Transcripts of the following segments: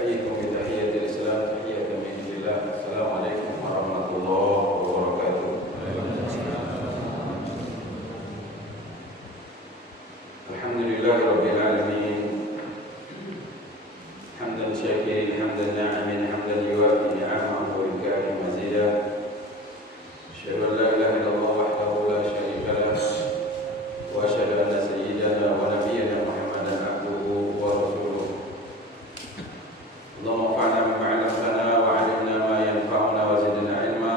أحييكم بتحية الإسلام تحية من عند الله. السلام عليكم ورحمة الله وبركاته. الحمد لله رب العالمين حمدا شاكرين حمدا ناعمين حمدا يوافي نعمه ويكافئ مزيدا. أشهد أن لا إله إلا الله وحده لا شريك له وأشهد أن سيدنا ونبينا محمدا عبده ورسوله. اللهم انفعنا بما علمتنا وعلمنا ما ينفعنا وزدنا علما.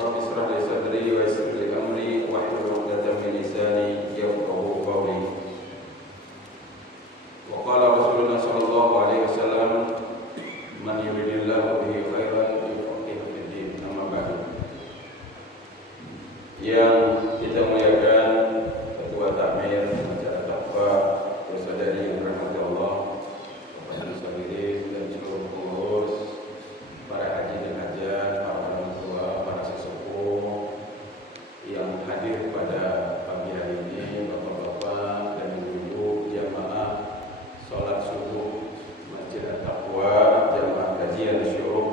رب اشرح لي صدري ويسر لي أمري واحلل عقدة من لساني يفقهوا قولي. وقال رسولنا صلى الله عليه وسلم من يريد الله به خيرا يفقهه في الدين. أما بعد. Yang kita muliakan Ketua Takmir Masyarakat Takwa, saudari yang dirahmati Allah, Bapak Muslimin dan seluruh pengurus, para haji dan hajat, para orang tua, para sesepuh yang hadir pada pagi hari ini, bapak-bapak dan ibu-ibu jamaah sholat subuh Masjid At-Taqwa, jamaah kajian syuruk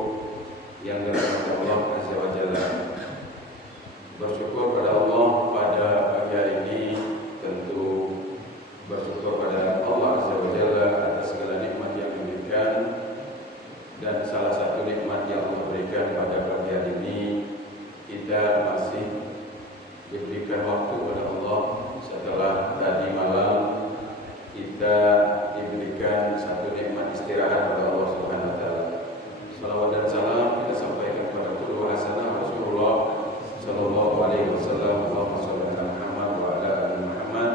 yang dirahmati Allah Azza wa Jalla. Bersyukur pada Allah pada pagi hari ini, tentu bersyukur pada Allah Azza wa Jalla atas segala nikmat yang diberikan, dan salah satu nikmat yang Allah berikan pada pagi hari ini, kita masih diberikan waktu pada Allah setelah tadi malam kita diberikan satu nikmat istirahat pada Allah Subhanahu wa taala. Salawat dan salam kita sampaikan kepada qudwah hasanah Rasulullah sallallahu alaihi wasallam. Allahumma shalli ala Muhammad wa ala ali Muhammad.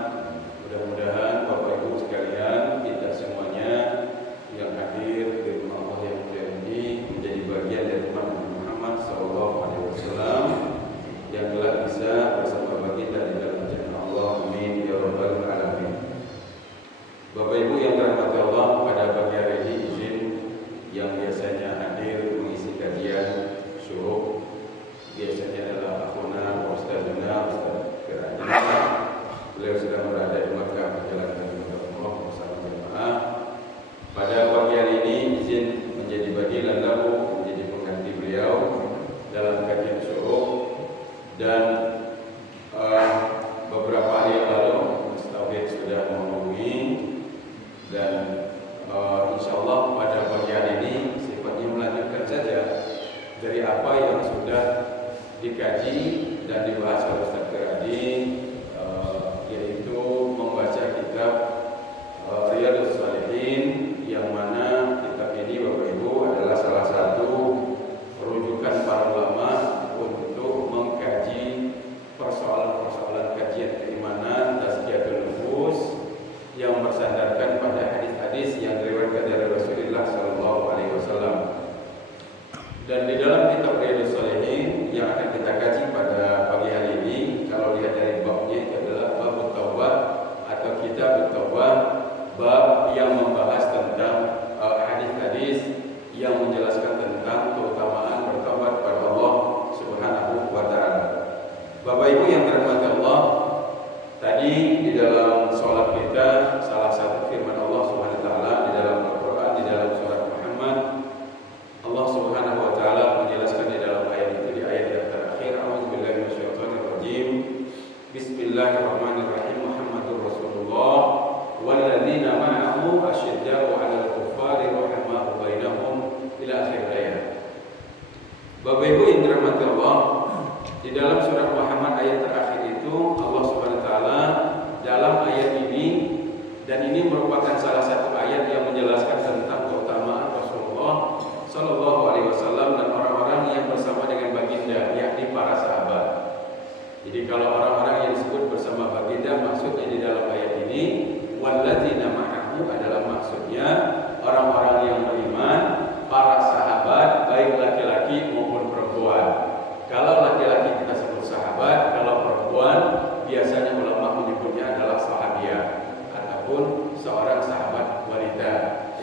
Mudah-mudahan Bapak Ibu sekalian, kita semuanya yang hadir di rumah Allah yang mulia ini menjadi bagian dari umat Muhammad sallallahu alaihi wasallam yang telah bisa bersama kita di dalam jannah Allah. Amin ya rabbal alamin. Bapak Ibu yang dirahmati Allah, pada pagi hari ini izin yang biasanya hadir mengisi kajian syuruk, biasanya adalah akhuna ustazuna Ustaz Firadi. Beliau sedang berada di Makkah menjalankan ibadah umrah bersama jemaah. Pada pagi hari ini izin menjadi badilan lahu, menjadi pengganti beliau dalam kajian syuruk. Dan beberapa hari yang lalu Mas Tauhid sudah menghubungi, dan insyaallah pada pagi hari ini sifatnya melanjutkan saja dari apa yang sudah dikaji dan dibahas oleh Ustaz Firadi, yaitu membaca kitab Riyadhus Shalihin, yang mana kitab ini Bapak Ibu adalah salah satu rujukan para ulama untuk mengkaji persoalan-persoalan kajian keimanan, tazkiyatun nufus yang bersandarkan pada hadis-hadis yang diriwayatkan dari Rasulullah sallallahu alaihi wasallam. Dan di dalam kitab Riyadhus Shalihin yang akan kita kaji pada pagi hari ini, kalau lihat dari babnya itu adalah bab taubat atau kitab taubat, bab yang membahas tentang hadis-hadis yang menjelaskan tentang keutamaan bertaubat kepada Allah Subhanahu wa taala. Bapak Ibu yang dirahmati Allah, tadi di dalam salat kita salah satu firman Allah Subhanahu wa taala di dalam Al-Qur'an, di dalam surat Muhammad, Allah Subhanahu wa taala menjelaskan di dalam ayat itu, di ayat yang terakhir, a'udzubillahi minasyaitonir rajim. Bismillahirrahmanirrahim. Muhammadur Rasulullah walladzina ma'ahu asyidda'u 'alal kuffari rahama'u bainahum ila akhir ayat. Bapak Ibu yang dirahmati Allah, di dalam surat Muhammad ayat terakhir itu Allah Subhanahu wa taala dalam ayat ini, dan ini merupakan salah satu ayat yang menjelaskan tentang keutamaan Rasulullah sallallahu alaihi wasallam dan orang-orang yang bersama dengan baginda, yakni para sahabat. Jadi kalau orang-orang yang disebut bersama baginda, maksudnya di dalam ayat ini walladzina ma'ahu adalah maksudnya orang-orang yang beriman, para sahabat, baik laki-laki maupun perempuan. Kalau laki-laki kita sebut sahabat, kalau perempuan biasanya ulama menyebutnya adalah sahabiah ataupun seorang sahabat wanita,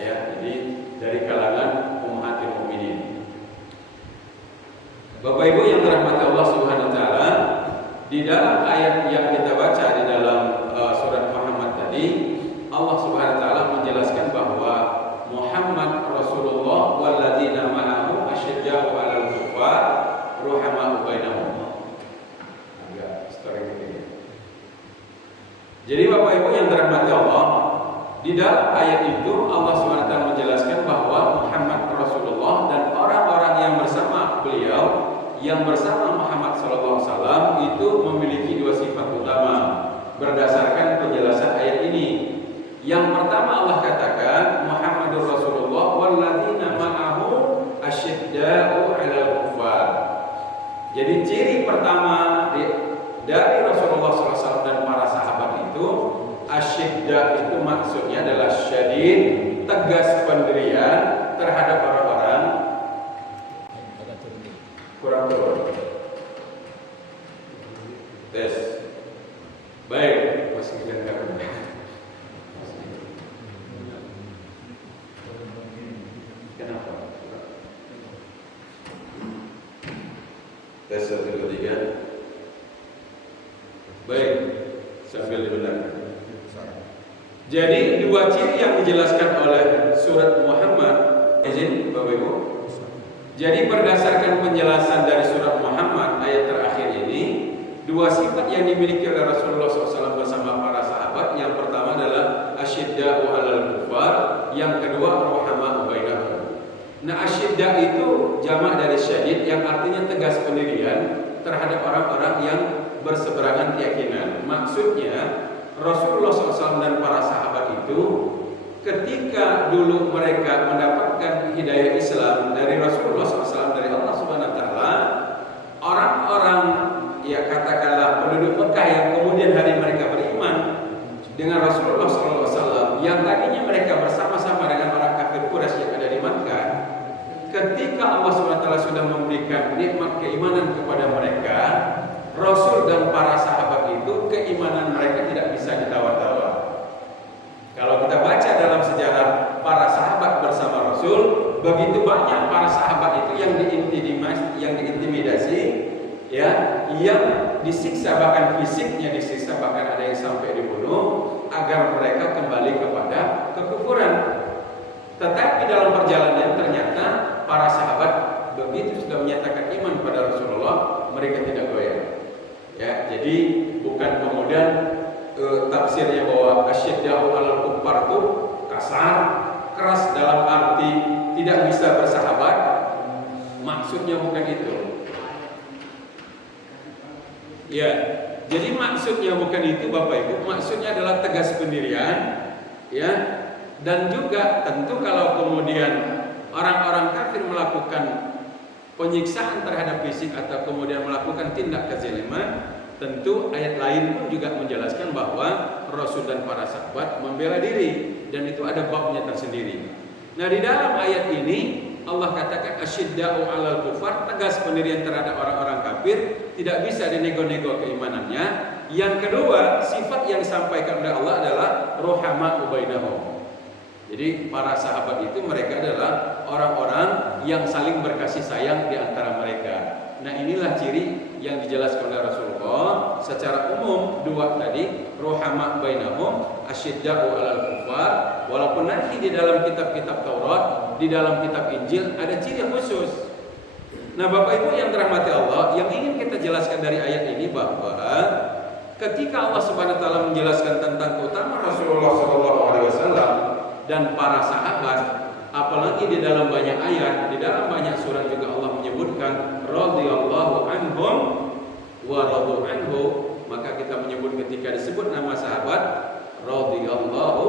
ya. Jadi dari kalangan ummahatul mukminin. Bapak Ibu yang dirahmati Allah Subhanahu wa taala, di dalam ayat yang kita baca di dalam surat Muhammad tadi, Allah Subhanahu wa taala menjelaskan bahwa Muhammad Jadi Bapak Ibu yang dirahmati Allah, di dalam ayat itu Allah SWT menjelaskan bahwa Muhammad Rasulullah dan orang-orang yang bersama beliau, yang bersama Muhammad SAW itu memiliki dua sifat utama berdasarkan penjelasan ayat ini. Yang pertama Allah katakan Muhammadur Rasulullah walladzina ma'ahu asyidda'u 'alal kuffar. Jadi ciri pertama dari Rasulullah SAW dan para sahabat itu, asyidda itu maksudnya adalah syadid, tegas pendirian terhadap orang-orang kurang turun. Tes. Baik, masih dengar. Kenapa? Tes 1, 2, 3. Baik, sambil dibenarkan. Jadi dua ciri yang dijelaskan oleh surat Muhammad, izin Bapak Ibu. Jadi berdasarkan penjelasan dari surat Muhammad ayat terakhir ini, dua sifat yang dimiliki oleh Rasulullah SAW bersama para sahabat. Yang pertama adalah asyidda'u 'alal kuffar, yang kedua ruhama'u bainahum. Nah, asyidda itu jamak dari syadid yang artinya tegas pendirian terhadap orang-orang yang berseberangan keyakinan. Maksudnya Rasulullah SAW dan para sahabat itu ketika dulu mereka mendapatkan hidayah Islam dari Rasulullah SAW, dari Allah Subhanahu Wa Taala, orang-orang ya katakanlah penduduk Mekah yang kemudian hari mereka beriman dengan Rasulullah SAW, yang tadinya mereka bersama-sama dengan orang kafir Quraisy yang ada di Makkah, ketika Allah Subhanahu Wa Taala sudah memberikan nikmat keimanan kepada mereka, Rasul dan para sahabat itu keimanan mereka tidak bisa ditawar-tawar. Kalau kita baca dalam sejarah para sahabat bersama Rasul, begitu banyak para sahabat itu yang diintimidasi, ya, yang disiksa, bahkan fisiknya disiksa, bahkan ada yang sampai dibunuh agar mereka kembali kepada kekufuran. Tetapi dalam perjalanan ternyata para sahabat begitu sudah menyatakan iman pada Rasulullah, mereka tidak goyah. Ya, jadi bukan kemudian tafsirnya bahwa asyidda'u 'alal kuffar itu kasar, keras dalam arti tidak bisa bersahabat. Maksudnya bukan itu. Ya, jadi maksudnya bukan itu Bapak Ibu. Maksudnya adalah tegas pendirian, ya. Dan juga tentu kalau kemudian orang-orang kafir melakukan penyiksaan terhadap fisik atau kemudian melakukan tindak kezaliman, tentu ayat lain pun juga menjelaskan bahwa Rasul dan para sahabat membela diri, dan itu ada babnya tersendiri. Nah, di dalam ayat ini Allah katakan asyidda'u 'alal kuffar, tegas pendirian terhadap orang-orang kafir, tidak bisa dinego-nego keimanannya. Yang kedua, sifat yang disampaikan oleh Allah adalah ruhama'u bainahum. Jadi para sahabat itu mereka adalah orang-orang yang saling berkasih sayang di antara mereka. Nah, inilah ciri yang dijelaskan oleh Rasulullah secara umum. Dua tadi, ruhama bainahum, asyidda'u 'alal kuffar. Walaupun nanti di dalam kitab-kitab Taurat, di dalam kitab Injil ada ciri khusus. Nah, Bapak Ibu yang dirahmati Allah, yang ingin kita jelaskan dari ayat ini bahwa ketika Allah Subhanahu wa taala menjelaskan tentang keutamaan Rasulullah SAW dan para sahabat, apalagi di dalam banyak ayat, di dalam banyak surat juga Allah menyebutkan radhiyallahu anhum wa radu anhu, maka kita menyebut ketika disebut nama sahabat radhiyallahu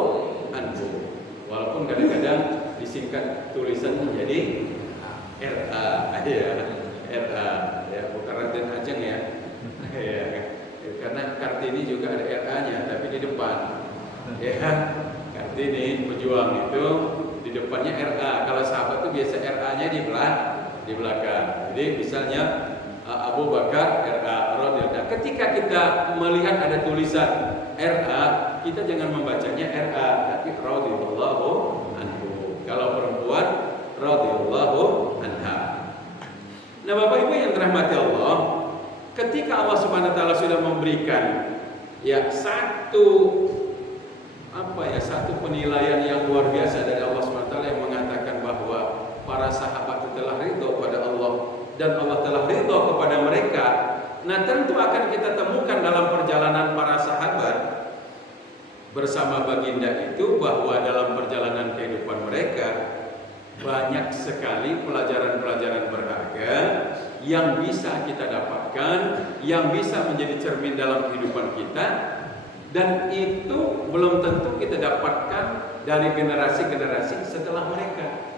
anhu, walaupun kadang-kadang disingkat tulisan menjadi RA, ya, bukan Raden Ajeng ya, karena Kartini juga ada RA-nya tapi di depan, ya. Kartini pejuang itu di depannya RA. Kalau sahabat itu biasa RA-nya di belakang. Jadi misalnya Abu Bakar RA radhiyallahu. Ketika kita melihat ada tulisan RA, kita jangan membacanya RA, tapi radhiyallahu anhu. Kalau perempuan radhiyallahu anha. Nah, Bapak Ibu yang dirahmati Allah, ketika Allah Subhanahu wa taala sudah memberikan ya satu penilaian yang luar biasa dari Allah SWT yang mengatakan bahwa para sahabat telah ridho pada Allah dan Allah telah ridho kepada mereka. Nah, tentu akan kita temukan dalam perjalanan para sahabat bersama baginda itu bahwa dalam perjalanan kehidupan mereka banyak sekali pelajaran-pelajaran berharga yang bisa kita dapatkan, yang bisa menjadi cermin dalam kehidupan kita, dan itu belum tentu kita dapatkan dari generasi-generasi setelah mereka.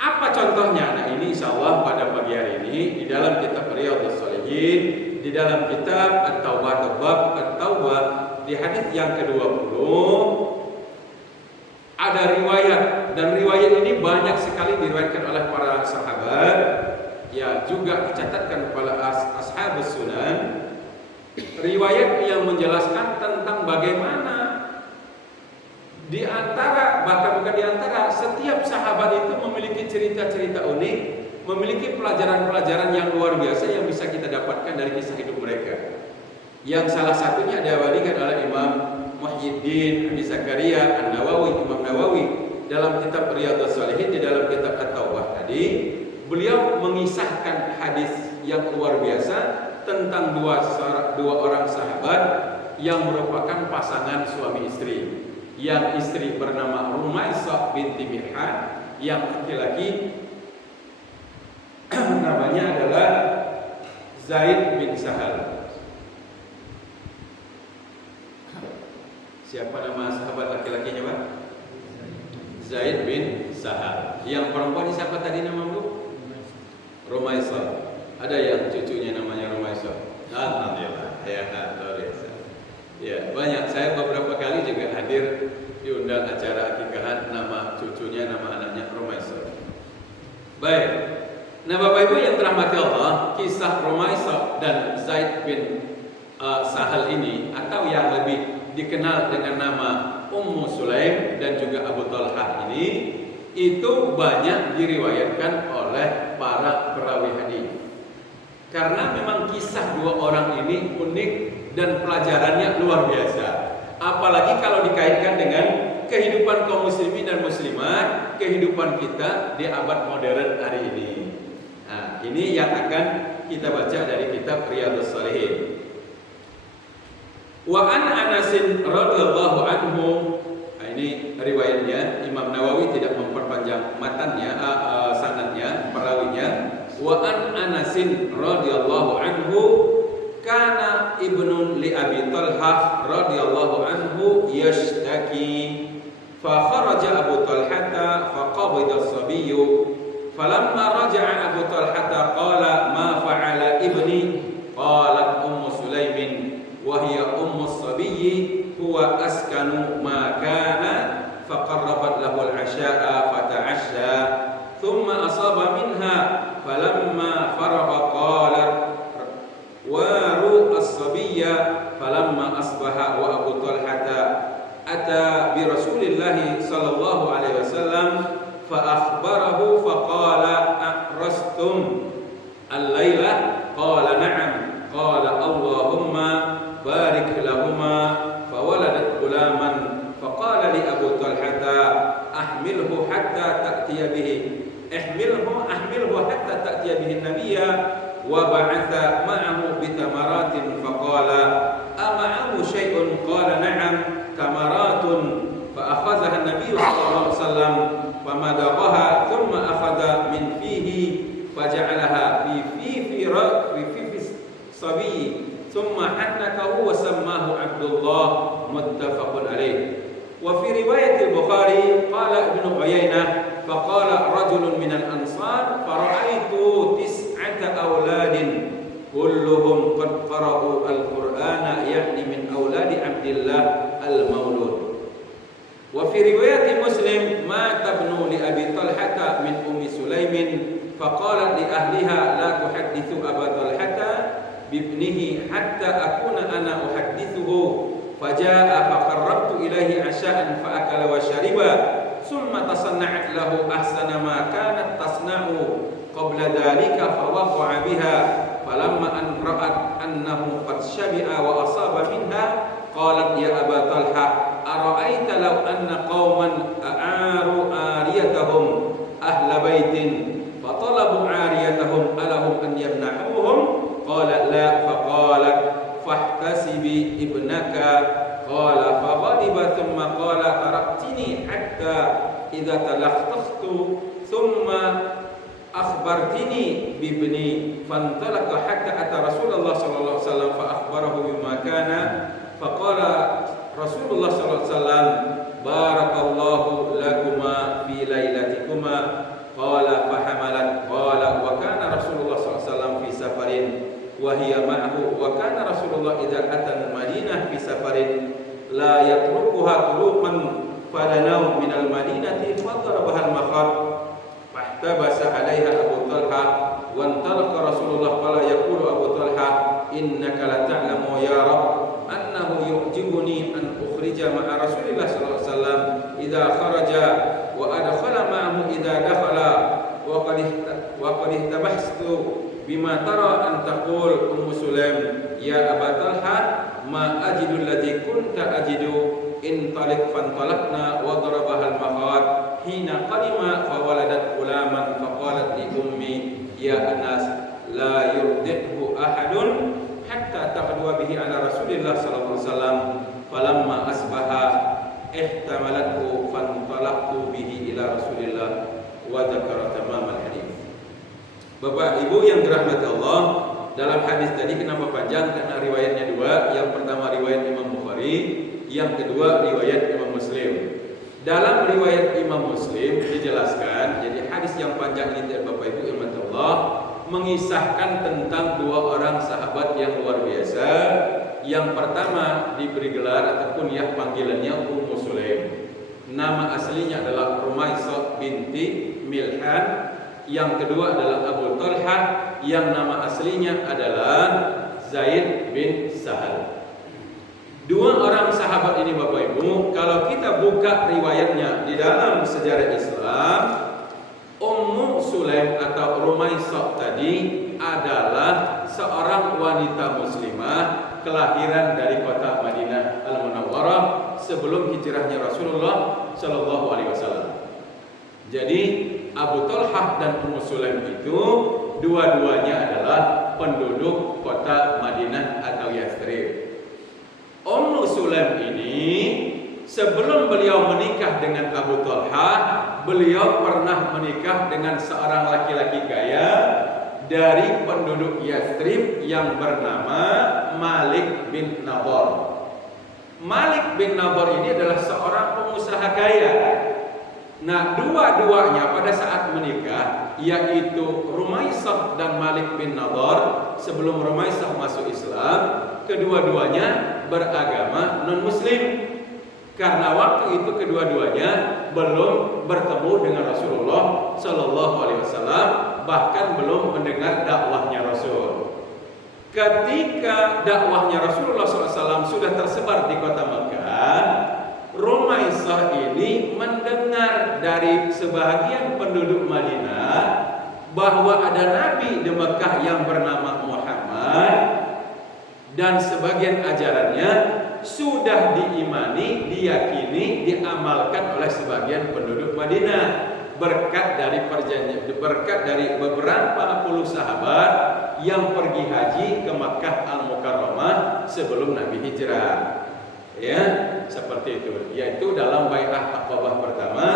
Apa contohnya? Nah, ini insya Allah pada pagi hari ini di dalam kitab Riyadhus Shalihin, di dalam kitab At-Taubah, bab At-Taubah, di hadis yang ke-20 ada riwayat, dan riwayat ini banyak sekali diriwayatkan oleh para sahabat, ya juga dicatatkan oleh ashabus sunan. Riwayat yang menjelaskan tentang bagaimana di antara, bahkan bukan di antara, setiap sahabat itu memiliki cerita-cerita unik, memiliki pelajaran-pelajaran yang luar biasa yang bisa kita dapatkan dari kisah hidup mereka. Yang salah satunya diawalikan oleh Imam Muhyiddin Abi Zakaria An-Nawawi, Imam Nawawi, dalam kitab Riyadhus Shalihin, di dalam kitab At-Taubah tadi, beliau mengisahkan hadis yang luar biasa tentang dua orang sahabat yang merupakan pasangan suami istri. Yang istri bernama Rumaisah binti Mirhan, yang laki-laki namanya adalah Zaid bin Sahal. Siapa nama sahabat laki-lakinya, Pak? Zaid bin Sahal. Yang perempuan siapa tadi nama Bu? Rumaisah. Ada yang cucunya namanya Rumaisah. Alhamdulillah. Ya, luar biasa. Ya, banyak. Saya beberapa kali juga hadir diundang acara akikahan, nama cucunya, nama anaknya Rumaisah. Baik. Nah, Bapak Ibu yang dirahmati Allah, kisah Rumaisah dan Zaid bin Sahal ini, atau yang lebih dikenal dengan nama Ummu Sulaim dan juga Abu Talha ini, itu banyak diriwayatkan oleh para perawi hadis. Karena memang kisah dua orang ini unik dan pelajarannya luar biasa. Apalagi kalau dikaitkan dengan kehidupan kaum muslimin dan muslimat, kehidupan kita di abad modern hari ini. Nah, ini yang akan kita baca dari kitab Riyadhus Shalihin. Wa an Anasin radhiyallahu anhu. Nah, ini riwayatnya, Imam Nawawi tidak memperpanjang matannya, sanadnya, perawinya. Wa an Anasin radhiyallahu anhu kana ibnun li Abi Talha radhiyallahu anhu yashtaki fa kharaja Abu Talha fa qabida as-sabiyyu falamma raja'a Abu Talha qala ma fa'ala ibni qalat Ummu Sulaimin wa hiya ummu as-sabiyyi huwa askanu ma kana fa qarrabat lahu al-'asha'a fata'ashsha thumma asaba minha falamma faragha qalat waru as-sabiyya falamma asbaha wa Abu Talha ata bi Rasulillah sallallahu alaihi wasallam fa akhbarahu fa qala a'rastum al-laila qala na'am qala Allahumma barik lahumma fa waladat gulaman fa qala li Abu Talha ahmilhu hatta ta'tiya bihi ahmilhu hatta ta'tiya bihi an-nabiyya wa ba'atha ma'ahu bitamaratin faqala ama'ahu syai'un qala na'am tamaratun fa akhadhaha an-nabiy sallallahu alaihi wasallam famadaqaha thumma akhadha min fihi faja'alaha fi sabi thumma hannakahu wa sammahu Abdullah muttafaqun alaih. Wa fi riwayat al-Bukhari qala Ibnu Uyainah faqala rajulun minal ansar fara'aitu أولاد كلهم قد قرأوا القرآن يعني من أولاد عبد الله المولود. وفي رواية مسلم مات ابن لأبي طلحة من أم سليم فقالت لأهلها لا تحدثوا أبا طلحة بابنه حتى أكون أنا أحدثه فجاء فقربت إليه عشاء فأكل وشرب ثم تصنعت له أحسن ما كانت تصنع قبل ذلك فوقع بها فلما أن رأت أنه قد شبع وأصاب منها قالت يا أبا طلحة أرأيت لو أن قوما أعاروا عاريتهم أهل بيت فطلبوا عاريتهم ألهم أن يمنحوهم قال لا فقالت فاحتسبي ابنك قال idza talaqtu thumma akhbartini bibni fantalaqa hatta ata Rasulullah sallallahu alaihi wasallam fa akhbarahu bima kana faqala Rasulullah sallallahu alaihi wasallam barakallahu lakuma fi lailatikuma qala fahamalat qala wa kana Rasulullah sallallahu alaihi wasallam fi safarin wa hiya ma'ahu wa kana Rasulullah idza ata al-Madinah fi safarin la yatrukuha turuqan fadanau min al-Madinati fadarabaha al-makhar fahtabasa 'alaiha Abu Talha wa antalaqa Rasulullah qala yaqulu Abu Talha innaka la ta'lamu ya Rabb annahu yu'jibuni an ukhrija ma'a Rasulillah sallallahu alaihi wasallam idza kharaja wa adkhala ma'ahu idza dakhala wa qad ihtabastu bima tara an taqul Ummu Sulaim ya Aba Talha ma ajidu alladhi kunta ajidu intaliq fantalaqna wa darabaha al-makhad hina qadima fa waladat ghulaman fa qalat li ummi ya Anas la yurdihu ahadun hatta taqdua bihi ala Rasulillah sallallahu alaihi wasallam falamma asbaha ihtamalathu fantalaqtu bihi ila Rasulillah wa dzakara tamam al-hadits. Bapak Ibu yang dirahmati Allah, dalam hadis tadi kenapa panjang? Karena riwayatnya dua. Yang pertama riwayat Imam Bukhari, yang kedua riwayat Imam Muslim. Dalam riwayat Imam Muslim dijelaskan, jadi hadis yang panjang ini Bapak Ibu yang dirahmati Allah mengisahkan tentang dua orang sahabat yang luar biasa. Yang pertama diberi gelar ataupun ya panggilannya Ummu Sulaim. Nama aslinya adalah Rumaisah binti Milhan. Yang kedua adalah Abu Talha yang nama aslinya adalah Zaid bin Sahal. Dua orang sahabat ini Bapak Ibu, kalau kita buka riwayatnya di dalam sejarah Islam, Ummu Sulaim atau Rumaisah tadi adalah seorang wanita muslimah kelahiran dari kota Madinah Al-Munawwarah sebelum hijrahnya Rasulullah Shallallahu alaihi wasallam. Jadi Abu Talha dan Ummu Sulaim itu dua-duanya adalah penduduk kota Madinah atau Yathrib. Ummu Sulaim ini sebelum beliau menikah dengan Abu Talha, beliau pernah menikah dengan seorang laki-laki kaya dari penduduk Yathrib yang bernama Malik bin Nadhr. Malik bin Nadhr ini adalah seorang pengusaha kaya. Nah, dua-duanya pada saat menikah, yaitu Rumaisah dan Malik bin Nadhr, sebelum Rumaisah masuk Islam, kedua-duanya beragama non-muslim. Karena waktu itu kedua-duanya belum bertemu dengan Rasulullah Sallallahu Alaihi Wasallam, bahkan belum mendengar dakwahnya Rasul. Ketika dakwahnya Rasulullah SAW sudah tersebar di kota Mekah, Rumaisah ini mendengar dari sebahagian penduduk Madinah bahwa ada nabi di Mekah yang bernama Muhammad dan sebagian ajarannya sudah diimani, diyakini, diamalkan oleh sebagian penduduk Madinah berkat dari beberapa puluh sahabat yang pergi haji ke Makkah Al-Mukarramah sebelum Nabi hijrah. Ya, seperti itu, yaitu dalam bai'ah Aqabah pertama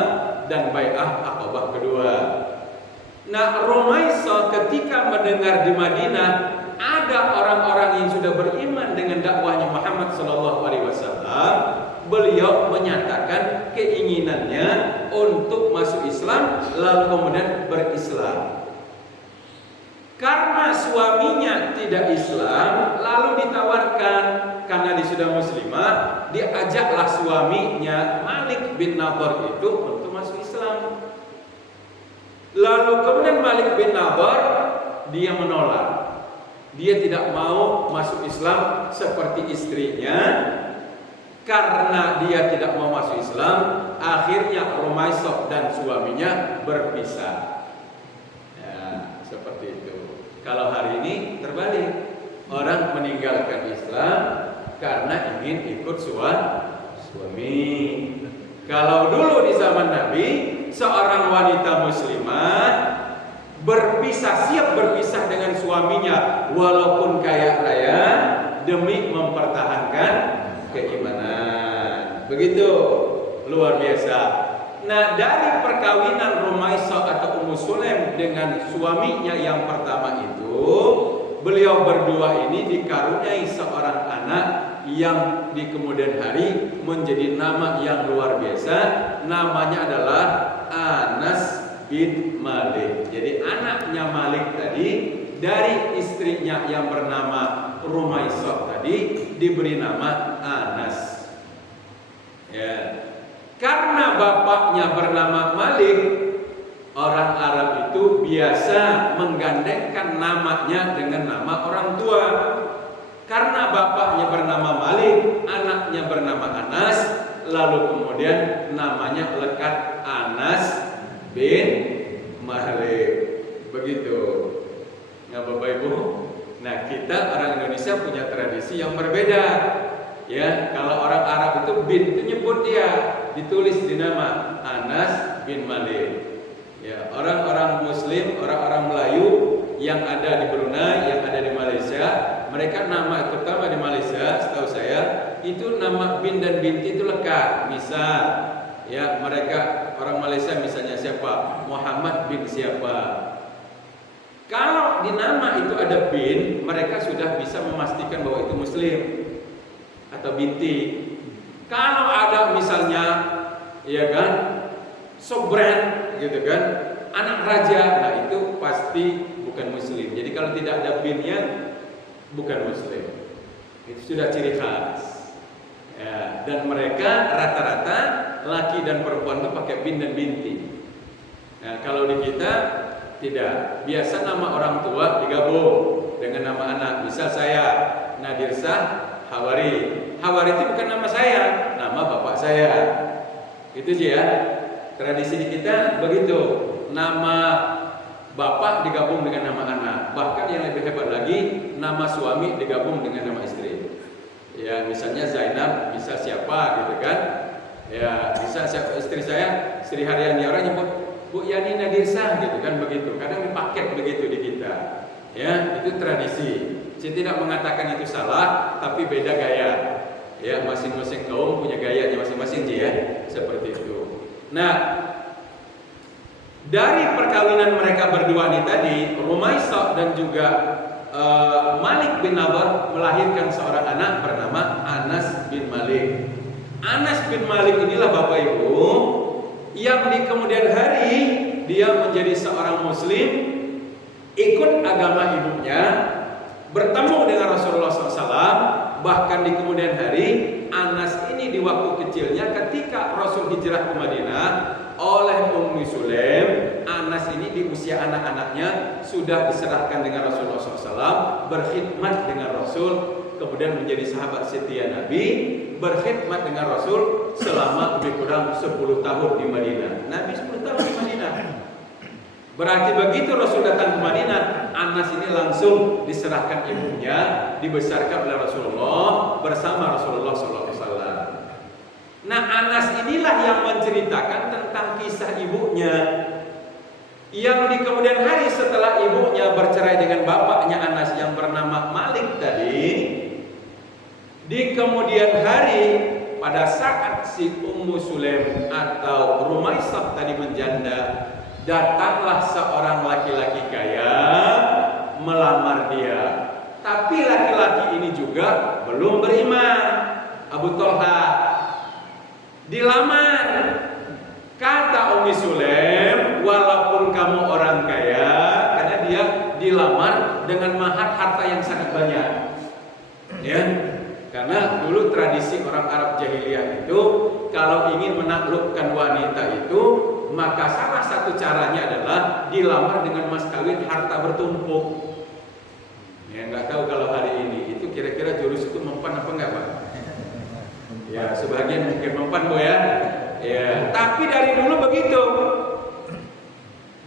dan bai'ah Aqabah kedua. Nah, Rumaisah ketika mendengar di Madinah ada orang-orang yang sudah beriman dengan dakwahnya Muhammad sallallahu alaihi wasallam, beliau menyatakan keinginannya untuk masuk Islam lalu kemudian berislam. Karena suaminya tidak Islam, lalu ditawarkan, karena dia sudah muslimah, diajaklah suaminya Malik bin Nadhr itu untuk masuk Islam. Lalu kemudian Malik bin Nadhr dia menolak. Dia tidak mau masuk Islam seperti istrinya. Karena dia tidak mau masuk Islam, akhirnya Rumaisah dan suaminya berpisah. Ya, seperti itu. Kalau hari ini terbalik, orang meninggalkan Islam karena ingin ikut suami. Kalau dulu di zaman Nabi, seorang wanita muslimah siap berpisah dengan suaminya walaupun kaya raya demi mempertahankan keimanan. Begitu luar biasa. Nah, dari perkawinan Rumaisah atau Ummu Sulaim dengan suaminya yang pertama itu, beliau berdua ini dikaruniai seorang anak yang di kemudian hari menjadi nama yang luar biasa. Namanya adalah Anas bin Malik. Jadi anaknya Malik tadi dari istrinya yang bernama Rumaisah tadi diberi nama Anas. Ya. Karena bapaknya bernama Malik, orang Arab itu biasa menggandengkan namanya dengan nama orang tua. Karena bapaknya bernama Malik, anaknya bernama Anas, lalu kemudian namanya lekat Anas bin Malik. Begitu. Nah, Bapak Ibu, nah kita orang Indonesia punya tradisi yang berbeda. Ya, kalau orang Arab itu bin itu nyebut dia, ditulis di nama Anas bin Malik. Ya, orang-orang Muslim, orang-orang Melayu yang ada di Brunei, yang ada di Malaysia, mereka nama terutama di Malaysia, setahu saya itu nama bin dan binti itu lekat. Misal, ya mereka orang Malaysia misalnya siapa? Muhammad bin siapa? Kalau di nama itu ada bin, mereka sudah bisa memastikan bahwa itu Muslim atau binti. Kalau ada misalnya, ya kan, Sobran, gitu kan, anak raja, nah itu pasti bukan Muslim. Jadi kalau tidak ada binnya, bukan Muslim. Itu sudah ciri khas. Ya, dan mereka rata-rata laki dan perempuan itu pakai bin dan binti. Nah, kalau di kita tidak, biasa nama orang tua digabung dengan nama anak. Misal saya Nadirsah Hawari. Hawari itu bukan nama saya, nama bapak saya. Itu aja ya. Tradisi di kita begitu. Nama bapak digabung dengan nama anak. Bahkan yang lebih hebat lagi, nama suami digabung dengan nama istri. Ya, misalnya Zainab, bisa siapa gitu kan? Ya, bisa siapa istri saya, Sri Haryani, orang nyebut Bu Yani Nadirsah gitu kan begitu. Kadang dipaket begitu di kita. Ya, itu tradisi. Saya tidak mengatakan itu salah, tapi beda gaya. Ya, masing-masing kaum punya gayanya masing-masing ya, seperti itu. Nah, dari perkawinan mereka berdua ini tadi, Rumaisah dan juga Malik bin Nadhr melahirkan seorang anak bernama Anas bin Malik. Anas bin Malik inilah Bapak Ibu yang di kemudian hari dia menjadi seorang Muslim, ikut agama ibunya, bertemu dengan Rasulullah SAW. Bahkan di kemudian hari Anas ini di waktu kecilnya ketika Rasul hijrah ke Madinah oleh Ummu Sulaim, Anas ini di usia anak-anaknya sudah diserahkan dengan Rasulullah SAW, berkhidmat dengan Rasul, kemudian menjadi sahabat setia Nabi, berkhidmat dengan Rasul selama lebih kurang 10 tahun di Madinah. Nabi 10 tahun di Madinah. Berarti begitu Rasul datang ke Madinah, Anas ini langsung diserahkan ibunya, dibesarkan oleh Rasulullah bersama Rasulullah SAW. Nah, Anas inilah yang menceritakan tentang kisah ibunya, yang di kemudian hari setelah ibunya bercerai dengan bapaknya Anas yang bernama Malik tadi, di kemudian hari pada saat si Ummu Sulaim atau Rumaisah tadi menjanda, datanglah seorang laki-laki kaya melamar dia. Tapi laki-laki ini juga belum beriman. Abu Thalha dilamar. Kata Ummu Sulaim, walaupun kamu orang kaya, karena dia dilamar dengan mahar harta yang sangat banyak. Ya. Karena dulu tradisi orang Arab jahiliyah itu kalau ingin menaklukkan wanita itu, maka salah satu caranya adalah dilamar dengan mas kawin harta bertumpuk. Ya, nggak tahu kalau hari ini itu kira-kira jurus itu mempan apa enggak, Pak? Ya, sebagian mungkin mempan, Bu ya. Ya, tapi dari dulu begitu.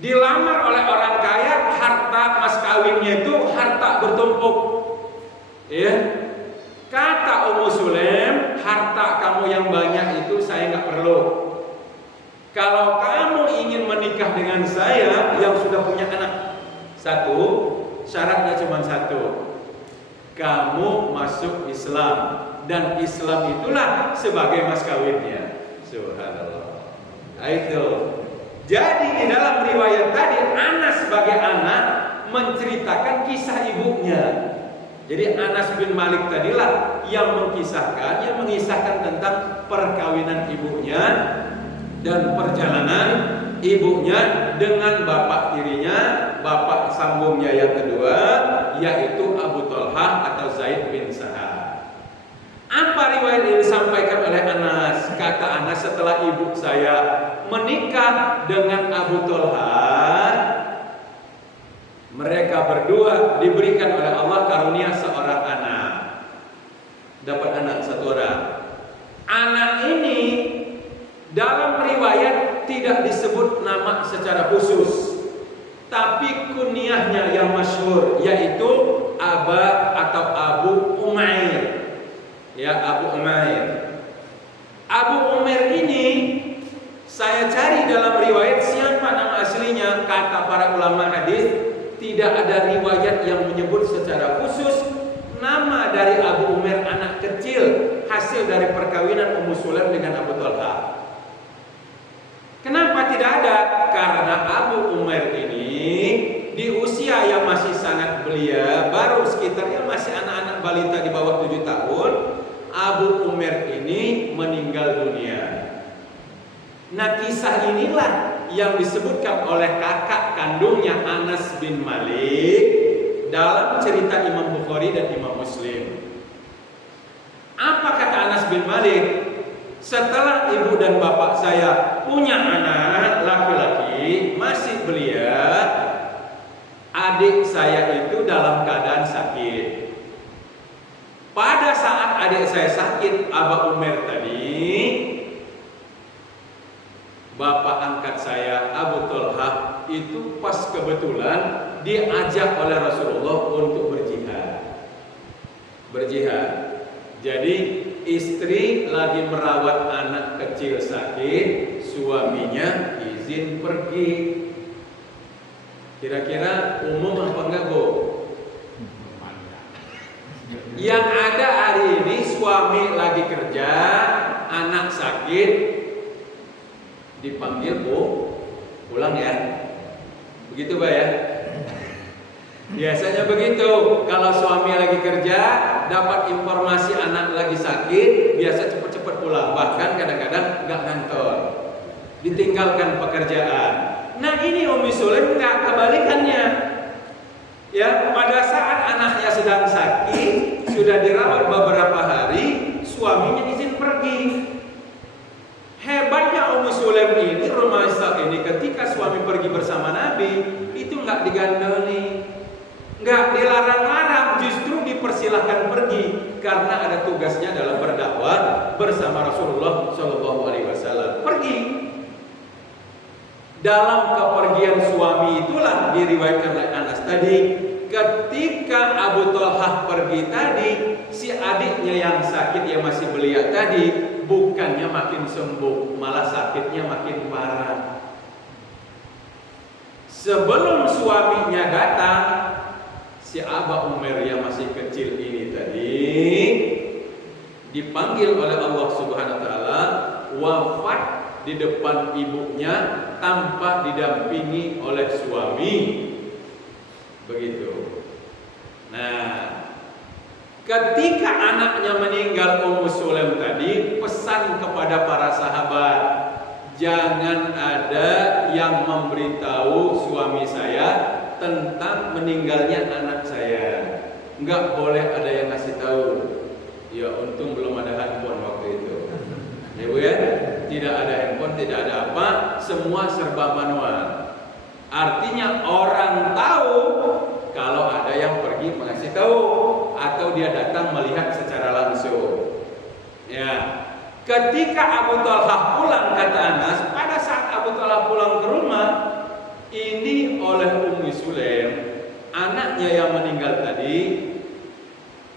Dilamar oleh orang kaya, harta mas kawinnya itu harta bertumpuk. Ya. Kata Ummu Sulaim, harta kamu yang banyak itu saya nggak perlu. Kalau kamu ingin menikah dengan saya yang sudah punya anak satu, syaratnya cuma satu, kamu masuk Islam, dan Islam itulah sebagai mas kawinnya. Subhanallah. Itu. Jadi di dalam riwayat tadi Anas sebagai anak menceritakan kisah ibunya. Jadi Anas bin Malik tadilah yang mengisahkan tentang perkawinan ibunya dan perjalanan ibunya dengan bapak tirinya, bapak sambungnya yang kedua, yaitu Abu Thalhah atau Zaid bin Sahal. Apa riwayat ini disampaikan oleh Anas? Kata Anas, setelah ibu saya menikah dengan Abu Thalhah, mereka berdua diberikan oleh Allah karunia seorang anak. Dapat anak satu orang. Anak ini dalam riwayat tidak disebut nama secara khusus, tapi kunyahnya yang masyhur yaitu Aba atau Abu Umair. Ya, Abu Umair. Abu Umair ini saya cari dalam riwayat siapa nama aslinya. Kata para ulama hadis, tidak ada riwayat yang menyebut secara khusus nama dari Abu Umair anak kecil hasil dari perkawinan Ummu Sulaim dengan Abu Thalhah. Kenapa tidak ada? Karena Abu Umair ini di usia yang masih sangat belia, baru sekitarnya masih anak-anak balita di bawah 7 tahun, Abu Umair ini meninggal dunia. Nah, kisah inilah yang disebutkan oleh kakak kandungnya Anas bin Malik dalam cerita Imam Bukhari dan Imam Muslim. Apa kata Anas bin Malik? Setelah ibu dan bapak saya punya anak laki-laki masih belia, adik saya itu dalam keadaan sakit. Pada saat adik saya sakit, Abu Umair tadi, bapak angkat saya Abu Thalhah itu pas kebetulan diajak oleh Rasulullah untuk berjihad. Jadi istri lagi merawat anak kecil sakit, suaminya izin pergi. Kira-kira umum apa enggak, Bu? Yang ada hari ini suami lagi kerja, anak sakit, dipanggil, Bu, pulang ya. Begitu, Pak ya? Biasanya begitu. Kalau suami lagi kerja, dapat informasi anak lagi sakit, biasa cepat-cepat pulang. Bahkan kadang-kadang nggak ngantor, ditinggalkan pekerjaan. Nah, ini Ummu Sulaim nggak, kebalikannya. Ya, pada saat anaknya sedang sakit, sudah dirawat beberapa hari, suaminya izin pergi. Hebatnya Ummu Sulaim ini, Rumaisah ini, ketika suami pergi bersama Nabi, itu nggak digandoli, nggak dilarang-larang, justru dipersilahkan pergi karena ada tugasnya dalam berdakwah bersama Rasulullah Shallallahu Alaihi Wasallam. Pergi. Dalam kepergian suami itulah diriwayatkan oleh Anas tadi, ketika Abu Thalhah pergi tadi, si adiknya yang sakit yang masih belia tadi bukannya makin sembuh, malah sakitnya makin parah. Sebelum suaminya datang, si Abu Umair yang masih kecil ini tadi dipanggil oleh Allah Subhanahu wa taala, wafat di depan ibunya tanpa didampingi oleh suami. Begitu. Nah, ketika anaknya meninggal Ummu Sulaim tadi pesan kepada para sahabat, jangan ada yang memberitahu suami saya tentang meninggalnya anak saya. Enggak boleh ada yang ngasih tahu. Ya, untung belum ada handphone waktu itu. Ya, Bu ya, tidak ada handphone, tidak ada apa, semua serba manual. Artinya orang tahu kalau ada yang pergi mengasih tahu atau dia datang melihat secara langsung. Ya, ketika Abu Thalhah pulang, kata Anas, pada saat Abu Thalhah pulang ke rumah, ini oleh Ummu Sulaim, anaknya yang meninggal tadi,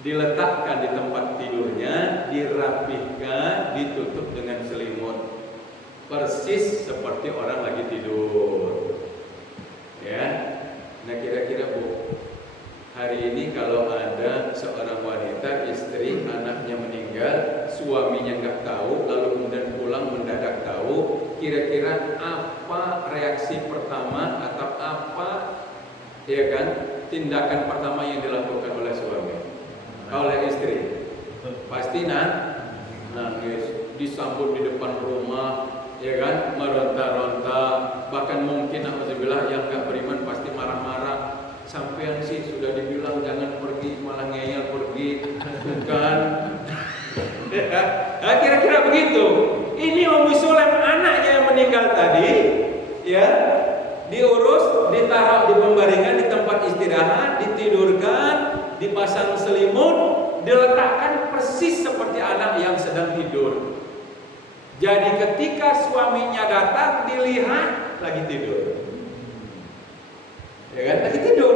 diletakkan di tempat tidurnya, dirapihkan, ditutup dengan selimut, persis seperti orang lagi tidur. Ya, nah kira-kira, Bu, hari ini kalau ada seorang wanita, istri, anaknya meninggal, suaminya nggak tahu, lalu kemudian pulang mendadak tahu, kira-kira reaksi pertama atau apa, ya kan, tindakan pertama yang dilakukan oleh suami, oleh istri? Pasti nangis, disambut di depan rumah, ya kan, meronta-ronta, bahkan mungkin alhamdulillah yang nggak beriman pasti marah-marah. Sampean sih sudah dibilang jangan pergi, malah ngeyel pergi, bukan? Nah, kira-kira begitu. Ini Ummu Sulaim, anaknya yang meninggal tadi, ya, diurus, ditaruh di pembaringan di tempat istirahat, ditidurkan, dipasang selimut, diletakkan persis seperti anak yang sedang tidur. Jadi ketika suaminya datang, dilihat lagi tidur, ya kan, lagi tidur.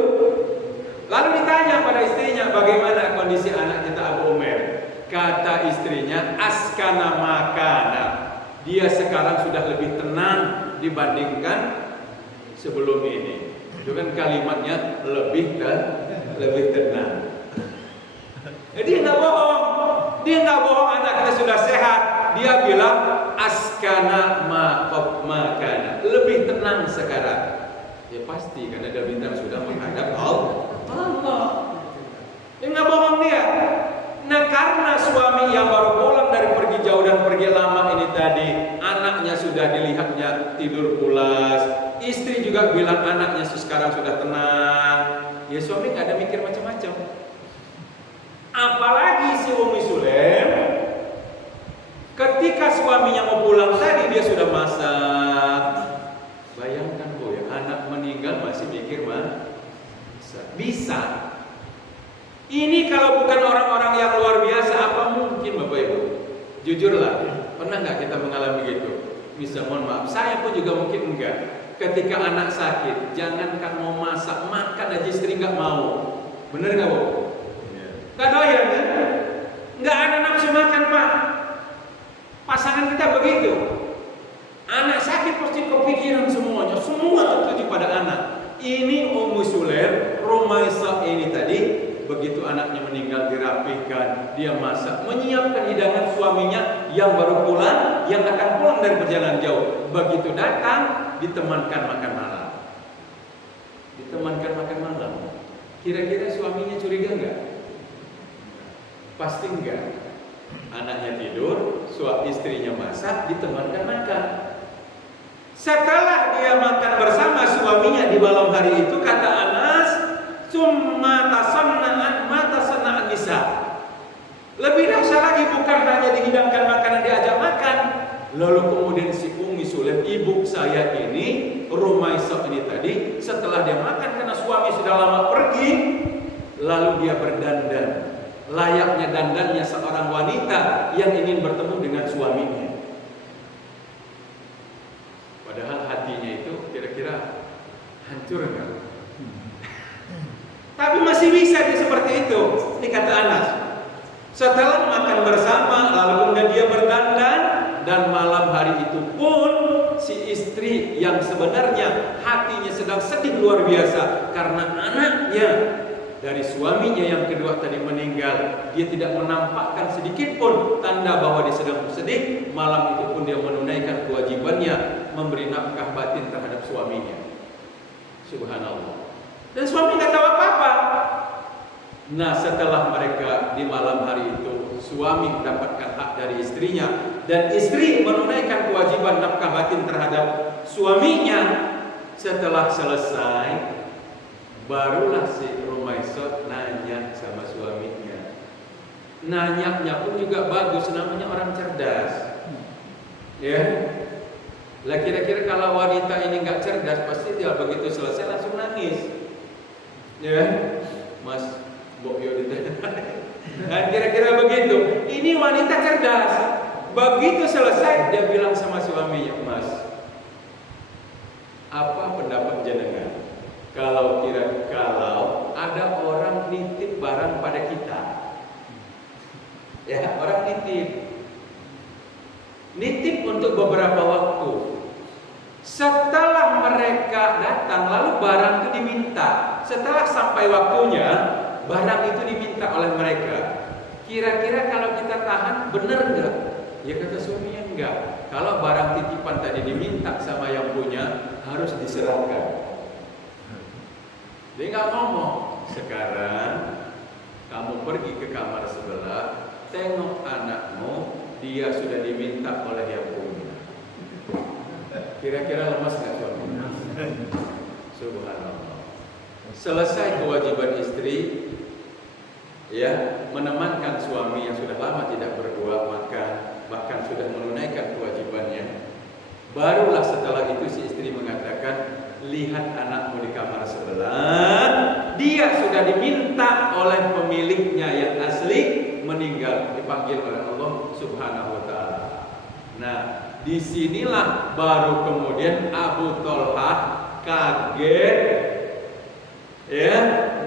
Lalu ditanya pada istrinya, bagaimana kondisi anak kita Abu Umair? Kata istrinya, askana makana, dia sekarang sudah lebih tenang dibandingkan sebelum ini. Itu kan kalimatnya lebih tenang. Jadi nggak bohong, dia nggak bohong, anak kita sudah sehat. Dia bilang askana makana, lebih tenang sekarang. Ya pasti karena dia bintang sudah menghadap Allah. Dia nggak bohong dia. Nah, karena suami yang baru pulang dari pergi jauh dan pergi lama ini tadi, anaknya sudah dilihatnya tidur pulas, istri juga bilang anaknya sekarang sudah tenang, ya suami nggak ada mikir macam-macam. Apalagi si Ummu Sulaim, ketika suaminya mau pulang tadi dia sudah masak. Bayangkan Bu ya, anak meninggal masih mikir bisa. Ini kalau bukan orang-orang yang luar biasa, apa mungkin Bapak Ibu? Jujurlah, pernah nggak kita mengalami gitu? Bisa, mohon maaf, saya pun juga mungkin enggak. Ketika anak sakit, jangankan mau masak, makan aja istri nggak mau. Bener nggak Bu? Nggak doyan kan? Nggak ada nafsu makan Pak. Pasangan kita begitu. Anak sakit pasti kepikiran semuanya, semua tertuju pada anak. Ini Ummu Sulaim, Rumaisah ini tadi, begitu anaknya meninggal dirapihkan, dia masak, menyiapkan hidangan suaminya yang baru pulang, yang akan pulang dari perjalanan jauh. Begitu datang, ditemankan makan malam. Ditemankan makan malam. Kira-kira suaminya curiga enggak? Pasti enggak. Anaknya tidur, istrinya masak, ditemankan makan. Setelah dia makan bersama suaminya di malam hari itu, kata Anas, summa tasanna'at ma tasanna'an nisa. Lebih dahsyat lagi, bukan hanya dihidangkan makanan, diajak makan. Lalu kemudian si Ummu Sulaim, ibu saya ini, Rumaisah ini tadi, setelah dia makan karena suami sudah lama pergi, lalu dia berdandan, layaknya dandannya seorang wanita yang ingin bertemu dengan suaminya. Padahal hatinya itu kira-kira hancur enggak? Tapi masih bisa dia seperti itu. Ini kata Anas. Setelah makan bersama, lalu kemudian dia berdandan, dan malam hari itu pun si istri yang sebenarnya hatinya sedang sedih luar biasa karena anaknya dari suaminya yang kedua tadi meninggal, dia tidak menampakkan sedikit pun tanda bahwa dia sedang bersedih. Malam itu pun dia menunaikan kewajibannya memberi nafkah batin terhadap suaminya. Subhanallah. Dan suami nggak tahu apa-apa. Nah, setelah mereka di malam hari itu, suami mendapatkan hak dari istrinya dan istri menunaikan kewajiban nafkah batin terhadap suaminya. Setelah selesai, barulah si Rumaisah nanya sama suaminya. Nanyanya pun juga bagus, namanya orang cerdas. Ya. Lah kira-kira kalau wanita ini nggak cerdas, pasti dia begitu selesai langsung nangis. Ya, Mas Bokyo ditanya. Dan kira-kira begitu. Ini wanita cerdas. Begitu selesai dia bilang sama suaminya, Mas, apa pendapat jenengan? Kalau ada orang nitip barang pada kita, ya orang nitip untuk beberapa waktu. Setelah mereka datang, lalu barang itu diminta. Setelah sampai waktunya, barang itu diminta oleh mereka. Kira-kira kalau kita tahan, benar enggak? Ya kata suaminya Enggak. Kalau barang titipan tadi diminta sama yang punya, harus diserahkan. Dia nggak ngomong. Sekarang kamu pergi ke kamar sebelah, tengok anakmu, dia sudah diminta oleh yang punya. Kira-kira lemas nggak suami? Subhanallah. Selesai kewajiban istri, ya, menemankan suami yang sudah lama tidak berdua makan, bahkan sudah menunaikan kewajibannya. Barulah setelah itu si istri mengatakan, lihat anakmu di kamar sebelah, dia sudah diminta oleh pemiliknya yang asli meninggal, dipanggil oleh Allah Subhanahu wa taala. Nah, disinilah baru kemudian Abu Thalhah kaget, ya,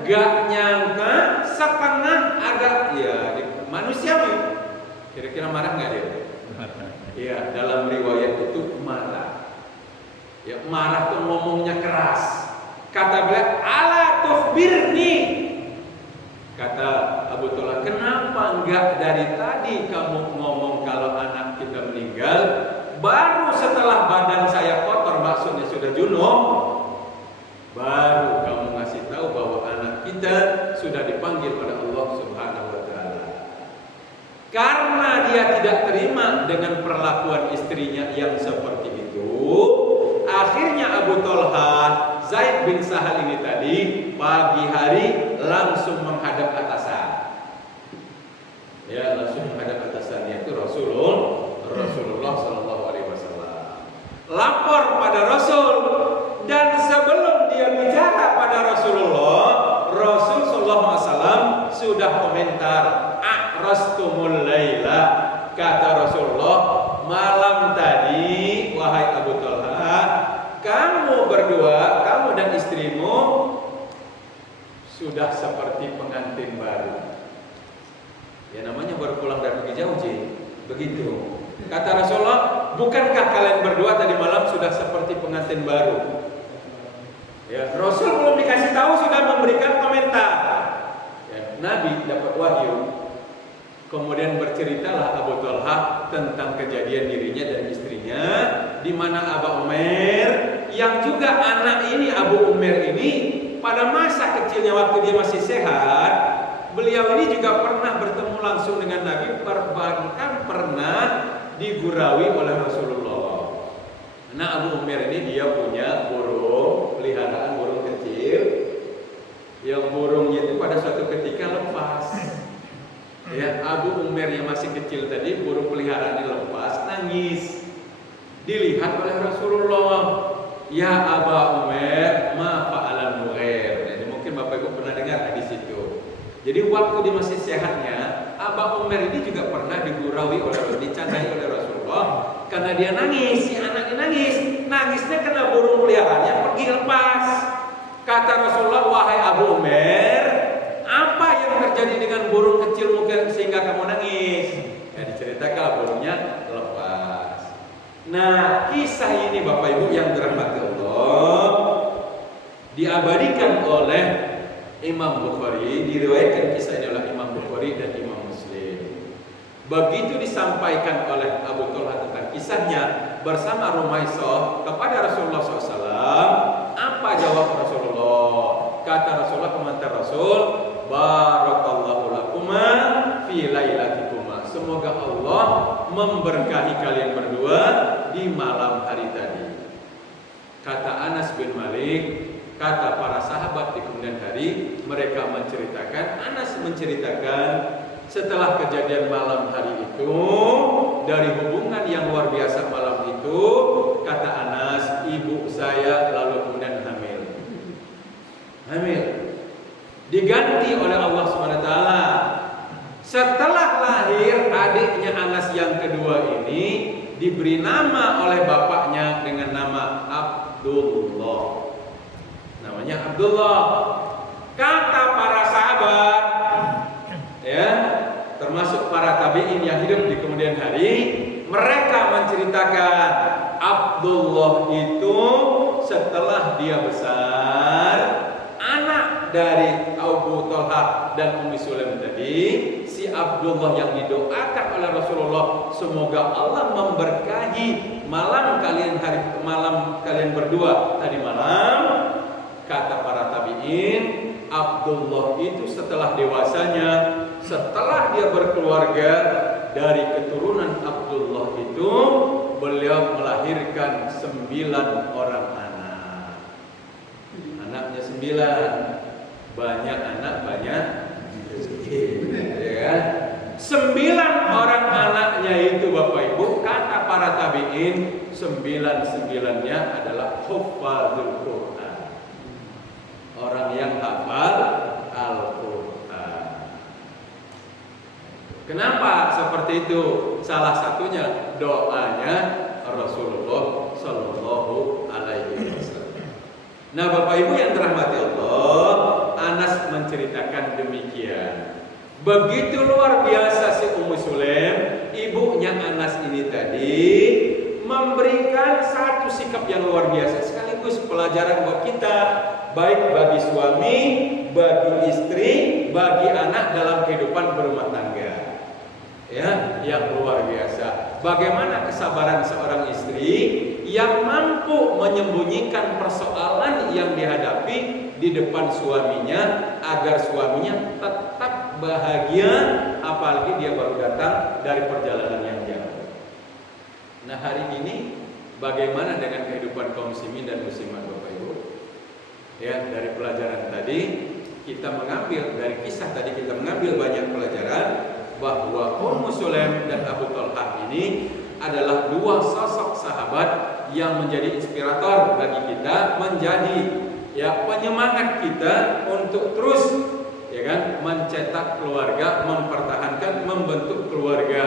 gak nyangka setengah agak, ya, manusiawi. Kira-kira marah nggak dia? Ya, dalam riwayat itu marah. Ya, marah tuh ngomongnya keras. Kata beliau, ala tukhbirni. Kata Abu Thalhah, kenapa enggak dari tadi kamu ngomong kalau anak kita meninggal, baru setelah badan saya kotor, maksudnya sudah junub, baru kamu ngasih tahu bahwa anak kita sudah dipanggil oleh Allah Subhanahu wa taala. Karena dia tidak terima dengan perlakuan istrinya yang seperti itu, akhirnya Abu Thalhah, Zaid bin Sahal ini tadi pagi hari langsung menghadap atasan. Ya, langsung menghadap atasannya itu Rasulullah Sallallahu Alaihi Wasallam. Lapor pada Rasul, dan sebelum dia bicara pada Rasulullah Sallallahu Alaihi Wasallam sudah komentar, akrastumul laila, kata Rasulullah, malam tadi wahai Abu Thalhah, kamu berdua, kamu dan istrimu sudah seperti pengantin baru. Ya, namanya baru pulang dari pergi jauh, begitu. Kata Rasulullah, bukankah kalian berdua tadi malam sudah seperti pengantin baru? Ya, Rasul belum dikasih tahu sudah memberikan komentar. Ya, Nabi dapat wahyu. Kemudian berceritalah Abu Thalhah tentang kejadian dirinya dan istrinya, di mana Abu Umair, yang juga anak ini Abu Umair ini pada masa kecilnya waktu dia masih sehat, beliau ini juga pernah bertemu langsung dengan Nabi, bahkan pernah diguraui oleh Rasulullah. Nah, Abu Umair ini dia punya burung peliharaan, burung kecil, yang burungnya itu pada suatu ketika lepas. Ya, Abu Umair yang masih kecil tadi, burung peliharaan ini lepas, nangis. Dilihat oleh Rasulullah, ya Abu Umair, ma fa'alan Nughair. Jadi mungkin Bapak Ibu pernah dengar di situ. Jadi waktu dia masih sehatnya, Abu Umair ini juga pernah diguraui dicandai oleh Rasulullah karena dia nangis, si anaknya nangis. Nangisnya karena burung peliharaannya pergi lepas. Kata Rasulullah, wahai Abu Umair, apa yang terjadi dengan burung kecil mungkin sehingga kamu nangis? Ya, diceritakan burungnya lepas. Nah, kisah ini Bapak Ibu yang dirahmati Allah diabadikan oleh Imam Bukhari, diriwayatkan kisah ini oleh Imam Bukhari dan Imam Muslim. Begitu disampaikan oleh Abu Thalhah tentang kisahnya bersama Rumaisah kepada Rasulullah SAW, apa jawab Rasulullah? Kata Rasulullah, komentar Rasul, barakallahu lakuma fi lailatikuma. Semoga Allah memberkahi kalian berdua di malam hari tadi. Kata Anas bin Malik, kata para sahabat di kemudian hari, mereka menceritakan, Anas menceritakan setelah kejadian malam hari itu, dari hubungan yang luar biasa malam itu, kata Anas, ibu saya lalu kemudian hamil. Diganti oleh Allah SWT. Setelah lahir adiknya Anas yang kedua ini diberi nama oleh bapaknya dengan nama Abdullah. Namanya Abdullah. Kata para sahabat, ya, termasuk para tabi'in yang hidup di kemudian hari, mereka menceritakan Abdullah itu setelah dia besar, anak dari Abu Thalhah dan Ummi Sulaim tadi, si si Abdullah yang didoakan oleh Rasulullah, semoga Allah memberkahi malam kalian berdua tadi malam. Kata para tabi'in, Abdullah itu setelah dewasanya, setelah dia berkeluarga, dari keturunan Abdullah itu beliau melahirkan 9 orang anak. Anaknya 9, banyak anak banyak rezeki, ya kan? 9 orang anaknya itu Bapak Ibu, kata para tabi'in, 9-9-nya adalah hufadzul Quran, orang yang hafal Al-Quran. Kenapa seperti itu? Salah satunya doanya Rasulullah Sallallahu Alaihi Wasallam. Nah, Bapak Ibu yang dirahmati Allah, Anas menceritakan demikian. Begitu luar biasa si Ummu Sulaim, ibunya Anas ini tadi, memberikan satu sikap yang luar biasa, sekaligus pelajaran buat kita, baik bagi suami, bagi istri, bagi anak dalam kehidupan berumah tangga. Ya, yang luar biasa. Bagaimana kesabaran seorang istri yang mampu menyembunyikan persoalan yang dihadapi di depan suaminya agar suaminya tetap bahagia, apalagi dia baru datang dari perjalanan yang jauh. Nah, hari ini bagaimana dengan kehidupan kaum muslimin dan muslimat Bapak Ibu? Ya, dari pelajaran tadi kita mengambil, dari kisah tadi kita mengambil banyak pelajaran bahwa Ummu Sulaim dan Abu Talha ini adalah dua sosok sahabat yang menjadi inspirator bagi kita, menjadi ya penyemangat kita untuk terus ya kan mencetak keluarga, mempertahankan, membentuk keluarga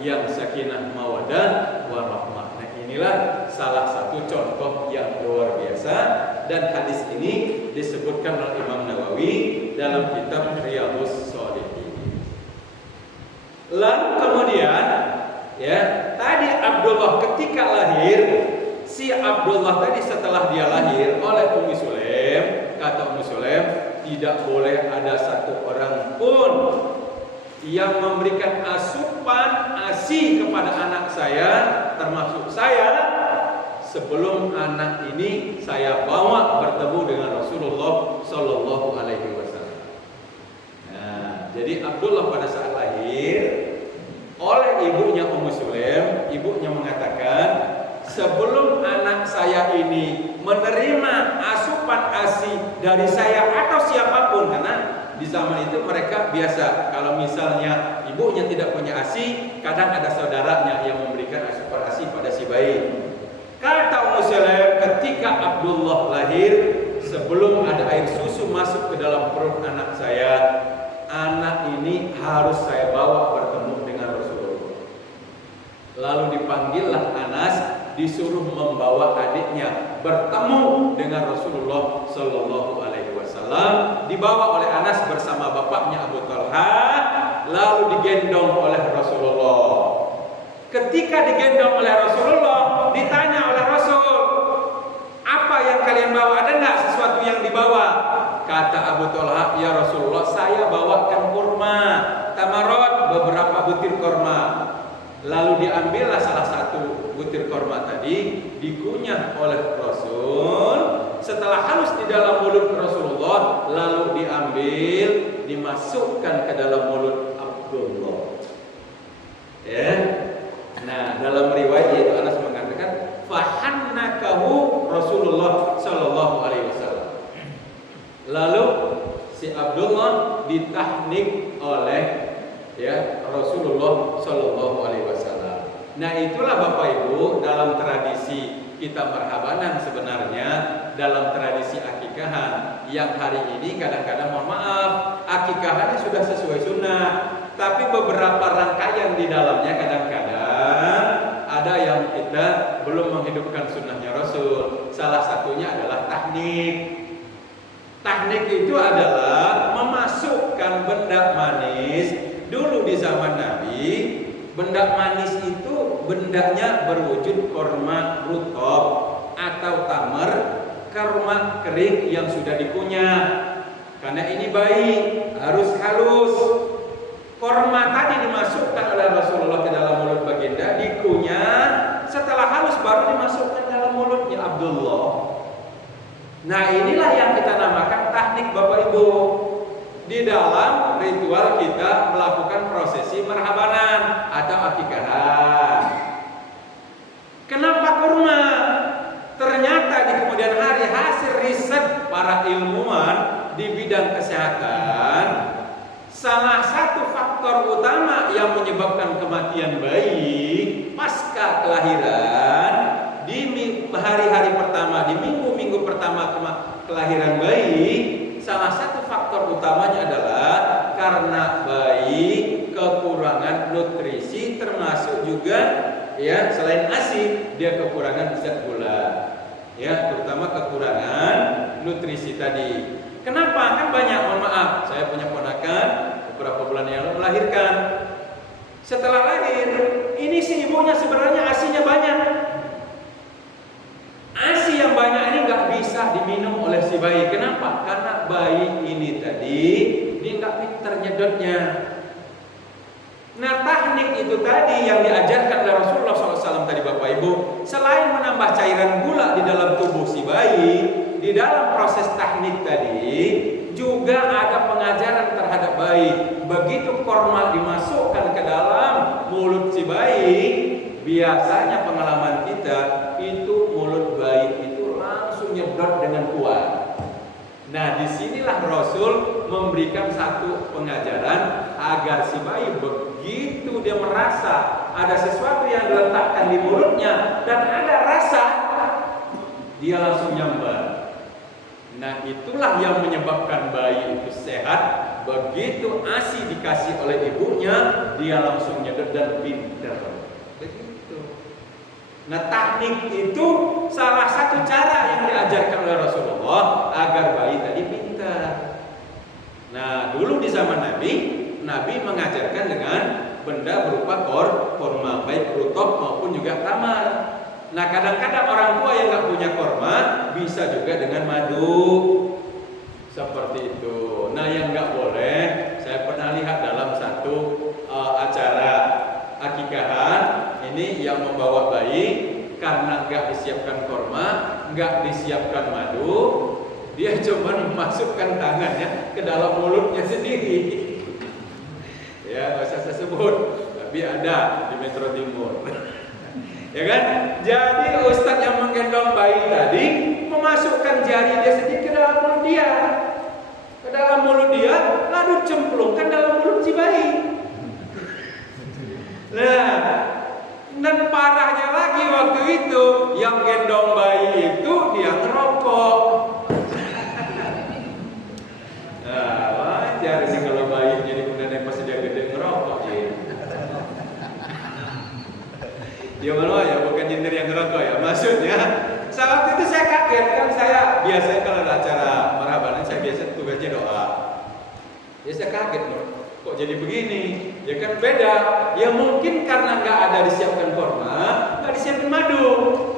yang sakinah mawaddah warahmah. Nah, inilah salah satu contoh yang luar biasa, dan hadis ini disebutkan oleh Imam Nawawi dalam kitab Riyadhus Shalihin. Lalu kemudian ya, tadi Abdullah ketika lahir, si Abdullah tadi setelah dia lahir oleh Ummu Sulaim, kata Ummu Sulaim, tidak boleh ada satu orang pun yang memberikan asupan ASI kepada anak saya, termasuk saya, sebelum anak ini saya bawa bertemu dengan Rasulullah Sallallahu Alaihi Wasallam. Nah, jadi Abdullah pada saat lahir oleh ibunya Ummu Sulaim, ibunya mengatakan, sebelum anak saya ini menerima asupan ASI dari saya atau siapapun, karena di zaman itu mereka biasa kalau misalnya ibunya tidak punya ASI, kadang ada saudaranya yang memberikan asupan ASI pada si bayi. Kata Ummu Sulaim, ketika Abdullah lahir, sebelum ada air susu masuk ke dalam perut anak saya, anak ini harus saya bawa bertemu dengan Rasulullah. Lalu dipanggillah Anas, disuruh membawa adiknya bertemu dengan Rasulullah Sallallahu Alaihi Wasallam. Dibawa oleh Anas bersama bapaknya Abu Talha, lalu digendong oleh Rasulullah. Ketika digendong oleh Rasulullah, ditanya oleh Rasul, apa yang kalian bawa? Ada nggak sesuatu yang dibawa? Kata Abu Talha, ya Rasulullah, saya bawakan kurma, tamarot, beberapa butir kurma. Lalu diambillah salah satu butir kurma tadi, dikunyah oleh Rasul. Setelah halus di dalam mulut Rasulullah, lalu diambil, dimasukkan ke dalam mulut Abdullah. Ya. Nah, dalam riwayat itu Anas mengatakan, fahannakahu Rasulullah Sallallahu Alaihi Wasallam. Lalu si Abdullah ditahnik oleh ya Rasulullah Sallallahu Alaihi Wasallam. Nah, itulah Bapak Ibu dalam tradisi kita merhabanan, sebenarnya dalam tradisi akikahan yang hari ini kadang-kadang mohon maaf akikahannya sudah sesuai sunnah, tapi beberapa rangkaian di dalamnya kadang-kadang ada yang kita belum menghidupkan sunnahnya Rasul. Salah satunya adalah tahnik. Tahnik itu adalah memasukkan benda manis. Dulu di zaman Nabi, benda manis itu bendanya berwujud korma rutob atau tamar, korma kering yang sudah dikunyah. Karena ini baik, harus halus. Korma tadi dimasukkan oleh Rasulullah ke dalam mulut baginda, dikunyah, setelah halus baru dimasukkan dalam mulutnya Abdullah. Nah, inilah yang kita namakan tahnik Bapak Ibu. Di dalam ritual kita melakukan prosesi merhabanan atau akikahan. Kenapa kurma? Ternyata di kemudian hari hasil riset para ilmuwan di bidang kesehatan, salah satu faktor utama yang menyebabkan kematian bayi pasca kelahiran di hari-hari pertama, di minggu-minggu pertama kelahiran bayi, salah satu faktor utamanya adalah karena bayi kekurangan nutrisi, termasuk juga ya selain ASI dia kekurangan zat gula, ya terutama kekurangan nutrisi tadi. Kenapa? Kan banyak, mohon maaf, saya punya ponakan beberapa bulan yang lalu melahirkan. Setelah lahir, ini si ibunya sebenarnya ASI-nya banyak. ASI yang banyak ini nggak bisa diminum oleh si bayi. Kenapa? Karena bayi ini tadi dia nggak pinter nyedotnya. Nah, teknik itu tadi yang diajarkan oleh Rasulullah SAW tadi Bapak Ibu, selain menambah cairan gula di dalam tubuh si bayi, di dalam proses teknik tadi juga ada pengajaran terhadap bayi. Begitu korma dimasukkan ke dalam mulut si bayi, biasanya pengalaman kita itu mulut bayi itu langsung nyedot dengan kuat. Nah, disinilah Rasul memberikan satu pengajaran agar si bayi begitu dia merasa ada sesuatu yang diletakkan di mulutnya dan ada rasa, dia langsung nyambar. Nah, itulah yang menyebabkan bayi itu sehat. Begitu ASI dikasih oleh ibunya, dia langsung nyedot dan pintar. Begitu. Nah, teknik itu salah satu cara yang diajarkan oleh Rasulullah agar bayi tadi pintar. Nah, dulu di zaman Nabi mengajarkan dengan benda berupa korma, baik rutop maupun juga tamar. Nah, kadang-kadang orang tua yang nggak punya korma bisa juga dengan madu, seperti itu. Nah, yang nggak boleh, saya pernah lihat dalam satu acara akikahan, ini yang membawa bayi karena nggak disiapkan korma, nggak disiapkan madu, dia cuma memasukkan tangannya ke dalam mulutnya sendiri. Ya, nggak usah saya sebut, tapi ada di Metro Timur. Ya kan? Jadi ustadz yang menggendong bayi tadi memasukkan jari dia sendiri ke dalam mulut dia, lalu cemplungkan dalam mulut si bayi. Nah, dan parahnya lagi waktu itu yang gendong bayi itu dia ngerokok. Nah, wajar sih kalau bayi jadi kemudian pas dia gede ngerokok ya. Dia malu ya, bukan nyindir yang ngerokok ya. Maksudnya, saat itu saya kaget kan, saya biasanya kalau ada acara marhaban saya biasa tugasnya doa. Ya saya kaget loh, kok jadi begini? Ya kan beda. Ya mungkin karena nggak ada disiapkan korma, nggak disiapkan madu.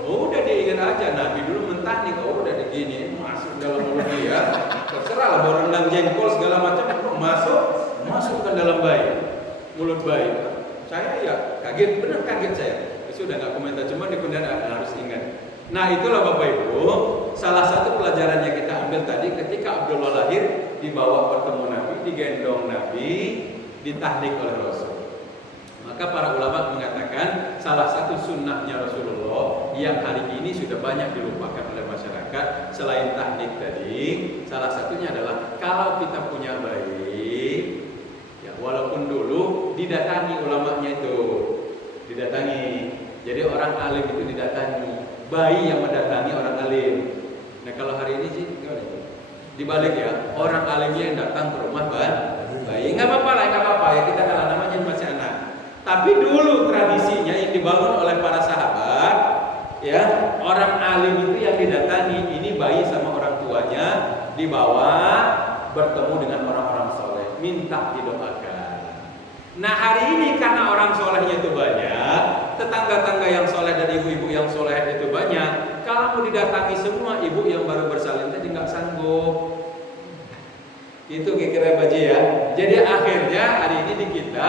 Oh, udah diingat aja Nabi dulu mentah nih, oh udah begini masuk dalam mulut dia. Terserah lah, baru rendang jengkol segala macam masukkan dalam mulut bayi. Saya ya kaget, benar kaget saya. Sudah nggak komentar, cuma di kemudian harus ingat. Nah, itulah Bapak Ibu, salah satu pelajaran yang kita ambil tadi ketika Abdullah lahir, dibawa bertemu Nabi, digendong Nabi, ditahnik oleh Rasul. Maka para ulama mengatakan salah satu sunnahnya Rasulullah yang hari ini sudah banyak dilupakan oleh masyarakat selain tahnik tadi, salah satunya adalah kalau kita punya bayi, ya walaupun dulu didatangi ulamanya itu, didatangi. Jadi orang alim itu didatangi, bayi yang mendatangi orang alim. Nah, kalau hari ini sih dibalik ya, orang alimnya yang datang ke rumah bayi. Nggak apa-apa lah, nggak apa-apa ya, kita kalau namanya masih anak. Tapi dulu tradisinya yang dibangun oleh para sahabat, ya orang alim itu yang didatangi, ini bayi sama orang tuanya dibawa bertemu dengan orang-orang soleh, minta didoakan. Nah, hari ini karena orang solehnya itu banyak, tetangga-tetangga yang soleh dan ibu-ibu yang soleh itu banyak, kalau mau didatangi semua ibu yang baru bersalin tadi nggak sanggup. Itu kira-kira baji ya. Jadi akhirnya hari ini di kita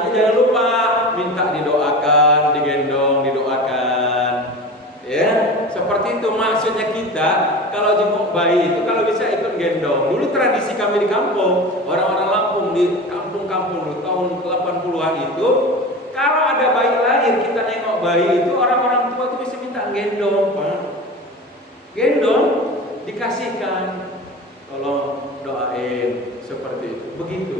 makanya jangan lupa minta didoakan, digendong, didoakan. Ya, seperti itu maksudnya kita kalau jenguk bayi itu kalau bisa ikut gendong. Dulu tradisi kami di kampung, orang-orang Lampung di kampung-kampung dulu tahun 80-an itu, kalau ada bayi lahir kita nengok bayi itu orang-orang tua itu bisa minta gendong, Pak. Gendong dikasihkan, tolong doain seperti itu. Begitu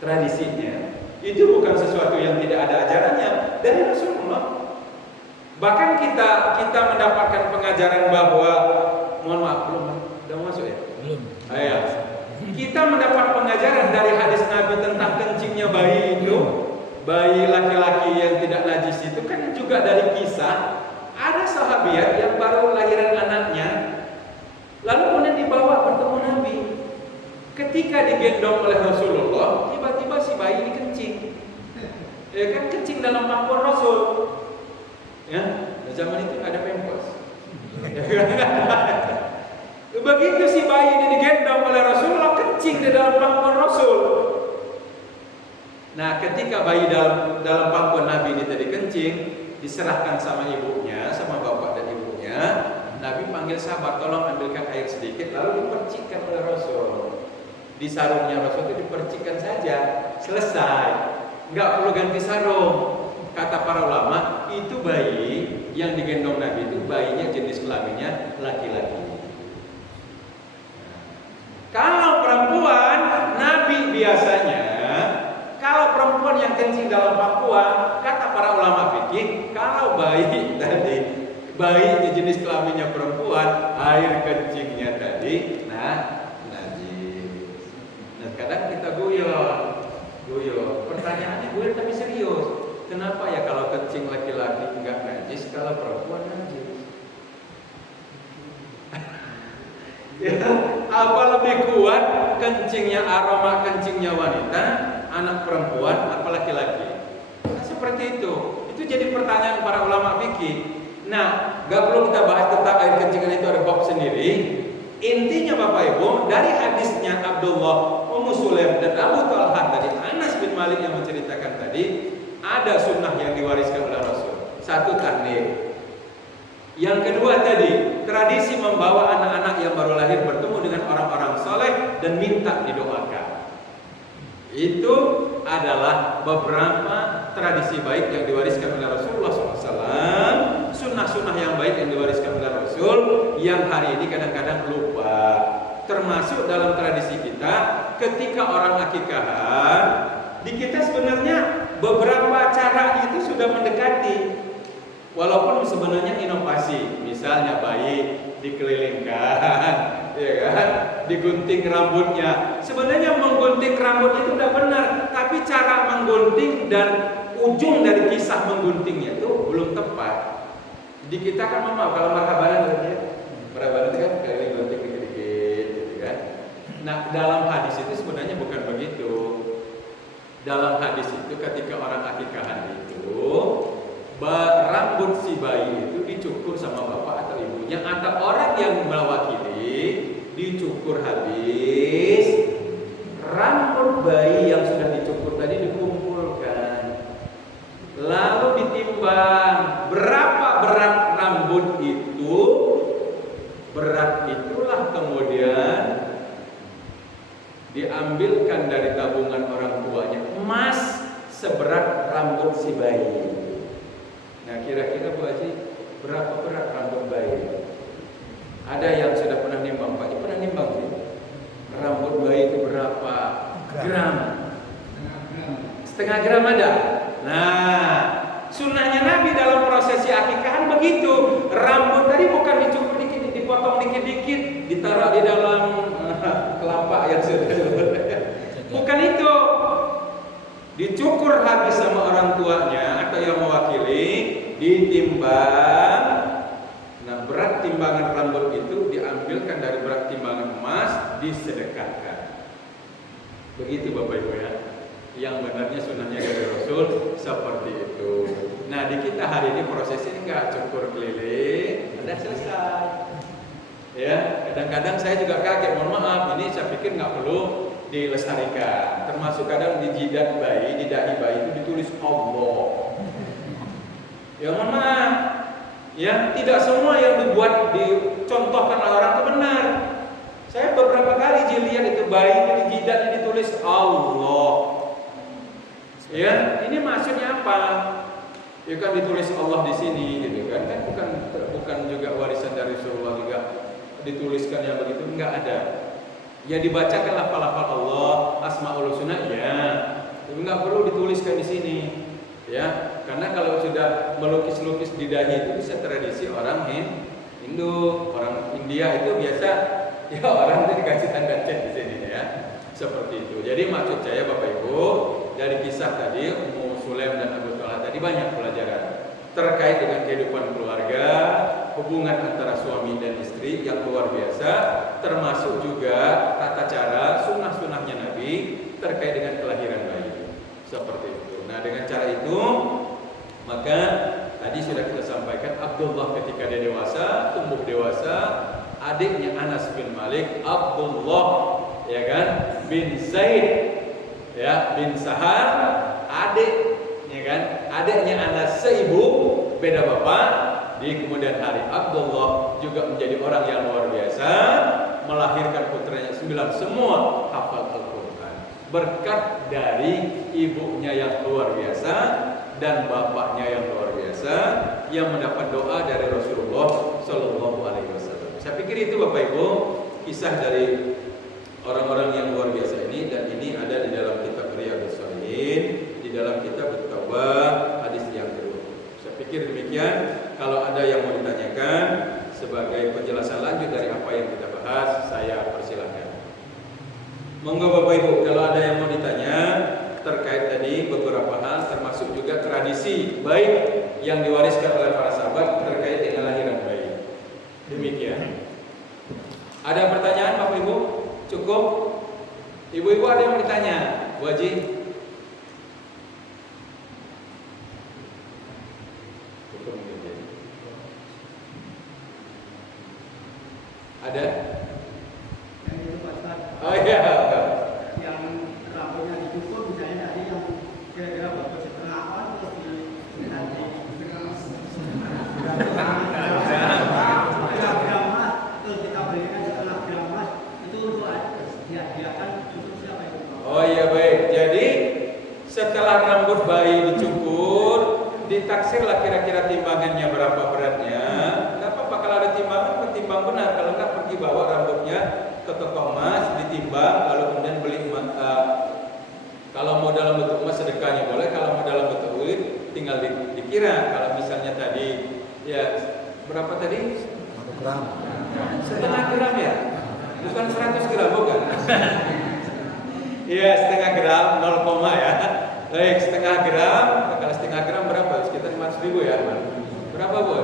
tradisinya. Itu bukan sesuatu yang tidak ada ajarannya dari Rasulullah. Bahkan kita mendapatkan pengajaran bahwa, mohon maaf belum masuk ya? Belum. Ayo. Kita mendapat pengajaran dari hadis Nabi tentang kencingnya bayi itu, bayi laki-laki yang tidak najis itu kan juga dari kisah ada sahabiat yang baru lahiran anaknya, lalu kemudian dibawa bertemu Nabi. Ketika digendong oleh Rasulullah, tiba-tiba si bayi ini kencing. Ya kan, kencing dalam pangkuan Rasul. Ya, zaman itu ada pempes. Begitu si bayi ini digendong oleh Rasulullah, kencing di dalam pangkuan Rasul. Nah, ketika bayi dalam pangkuan Nabi ini tadi kencing, diserahkan sama ibunya, sama bapak dan ibunya. Nabi panggil sahabat, tolong ambilkan air sedikit, lalu dipercikkan oleh Rasul. Di sarungnya Rasul itu dipercikkan saja, selesai. Enggak perlu ganti sarung. Kata para ulama, itu bayi yang digendong Nabi itu bayinya jenis kelaminnya laki-laki. Kalau perempuan, Nabi biasanya kalau perempuan yang kencing dalam pangkuan, kata para ulama fikih, kalau bayi tadi bayinya jenis kelaminnya perempuan, air kencingnya tadi najis. Nah, kadang kita guyon. Pertanyaannya guyon tapi serius. Kenapa ya kalau kencing laki-laki enggak najis, kalau perempuan najis? Ya, apa lebih kuat kencingnya, aroma kencingnya wanita, anak perempuan, apa laki-laki? Nah, seperti itu. Itu jadi pertanyaan para ulama fikih. Nah, gak perlu kita bahas tentang air kencingan itu, ada bab sendiri. Intinya Bapak Ibu, dari hadisnya Abdullah, Ummu Sulaim dan Abu Talha tadi, Anas bin Malik yang menceritakan tadi, ada sunnah yang diwariskan oleh Rasul. Satu, tahnik. Yang kedua tadi, tradisi membawa anak-anak yang baru lahir bertemu dengan orang-orang soleh dan minta didoakan. Itu adalah beberapa tradisi baik yang diwariskan oleh Rasulullah SAW. Sunnah-sunnah yang baik yang diwariskan oleh Rasul, yang hari ini kadang-kadang lupa. Termasuk dalam tradisi kita, ketika orang akikahan, di kita sebenarnya beberapa cara itu sudah mendekati. Walaupun sebenarnya inovasi, misalnya bayi dikelilingkan, ya kan, digunting rambutnya. Sebenarnya menggunting rambut itu udah benar, tapi cara menggunting dan ujung dari kisah mengguntingnya itu belum tepat. Di kita kan mama kalau marhabanan itu kan keliling gunting dikit-dikit, gitu kan. Nah, dalam hadis itu sebenarnya bukan begitu. Dalam hadis itu ketika orang akikahan itu, rambut si bayi itu dicukur sama bapak atau ibunya atau orang yang mewakili, dicukur habis, rambut bayi yang sudah dicukur tadi dikumpulkan, lalu ditimbang berapa berat rambut itu, berat itulah kemudian diambilkan dari tabungan orang tuanya emas seberat rambut si bayi. Nah, kira-kira Bu Haji, berapa berat rambut bayi? Ada yang sudah pernah nimbang, Pak? Pernah nimbang sih? Rambut bayi itu berapa gram? Setengah gram ada. Nah, sunnahnya Nabi dalam prosesi akikahan begitu. Rambut tadi bukan dicukur dikit, dipotong dikit-dikit, ditaruh di dalam kelapa yang sudah. Bukan itu. Dicukur habis sama orang tuanya atau yang mewakili, ditimbang. Nah, berat timbangan rambut itu diambilkan dari berat timbangan emas, disedekahkan. Begitu Bapak Ibu ya. Yang benarnya sunnahnya dari Rasul seperti itu. Nah, di kita hari ini prosesnya enggak cukur keliling, udah selesai. Ya, kadang-kadang saya juga kaget, mohon maaf, ini saya pikir nggak perlu dilestarikan. Termasuk kadang di jidat bayi, di dahi bayi itu ditulis Allah. Ya mohon maaf, ya tidak semua yang dibuat dicontohkan oleh orang itu benar. Saya beberapa kali lihat itu bayi itu di jidatnya ditulis Allah. Ya, ini maksudnya apa? Ya kan ditulis Allah di sini gitu kan. Kan bukan juga warisan dari Rasulullah juga dituliskan yang begitu, enggak ada. Ya dibacakan lafal-lafal Allah, Asmaul Husna ya. Enggak perlu dituliskan di sini. Ya, karena kalau sudah melukis-lukis di dahi itu bisa tradisi orang Hindu, orang India itu biasa ya orang itu dikasih tanda cek di sini ya. Seperti itu. Jadi maksud saya Bapak Ibu, dari kisah tadi Ummu Sulaim dan Abu Talha tadi banyak pelajaran terkait dengan kehidupan keluarga, hubungan antara suami dan istri yang luar biasa, termasuk juga tata cara sunnah-sunnahnya Nabi terkait dengan kelahiran bayi. Seperti itu. Nah, dengan cara itu maka tadi sudah kita sampaikan Abdullah ketika dia dewasa, tumbuh dewasa, adiknya Anas bin Malik, Abdullah ya kan bin Zaid ya bin Sahal, adik ya kan, adiknya Anas seibu beda bapak. Di kemudian hari Abdullah juga menjadi orang yang luar biasa, melahirkan putranya 9 semua hafal Al-Quran berkat dari ibunya yang luar biasa dan bapaknya yang luar biasa yang mendapat doa dari Rasulullah Shallallahu Alaihi Wasallam. Saya pikir itu Bapak Ibu kisah dari orang-orang yang luar biasa ini, dan ini ada di dalam kitab Riyadhus Shalihin, di dalam kitab At-Taubah hadis yang kedua. Saya pikir demikian. Kalau ada yang mau ditanyakan sebagai penjelasan lanjut dari apa yang kita bahas, saya persilahkan. Monggo Bapak Ibu, kalau ada yang mau ditanya terkait tadi beberapa hal, termasuk juga tradisi baik yang diwariskan oleh para sahabat terkait dengan lahiran bayi. Demikian. Ada pertanyaan Bapak Ibu? Cukup? Ibu-ibu ada yang mau ditanya? Bu Haji? Cukup mungkin. Ada? Yang itu Pak Ustaz. Oh iya. Yang rambutnya dicukur misalnya tadi yang kira-kira berapa setengah on terus di nanti gram mas terus kita berikan setengah gram mas itu untuk dihadiahkan untuk siapa itu? Oh iya baik. Jadi setelah rambut bayi dicukur, ditaksirlah kira-kira timbangannya berapa beratnya. Enggak apa-apa kalau ada timbangan, timbang benar. Kalau enggak pergi bawa rambutnya ke toko emas, ditimbang, lalu kemudian beli kalau mau dalam bentuk emas sedekahnya boleh, kalau mau dalam bentuk duit tinggal dikira. Kalau misalnya tadi ya berapa tadi? 1 gram. Setengah gram ya? Bukan 100 gram bukan? Iya setengah gram 0, ya. Baik setengah gram. Kalau setengah gram berapa? Sekitar 500.000 ya. Berapa Bu?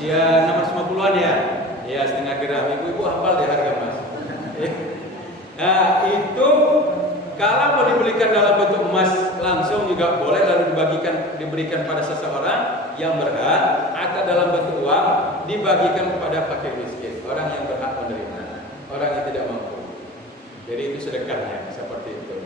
Iya 650-an ya. Iya setengah gram. Ibu-ibu hafal deh harga emas. Nah itu kalau mau dibelikan dalam bentuk emas langsung juga boleh, lalu diberikan pada seseorang yang berhak, atau dalam bentuk uang dibagikan kepada fakir miskin, orang yang berhak menerima, orang yang tidak mampu. Jadi itu sedekahnya seperti itu.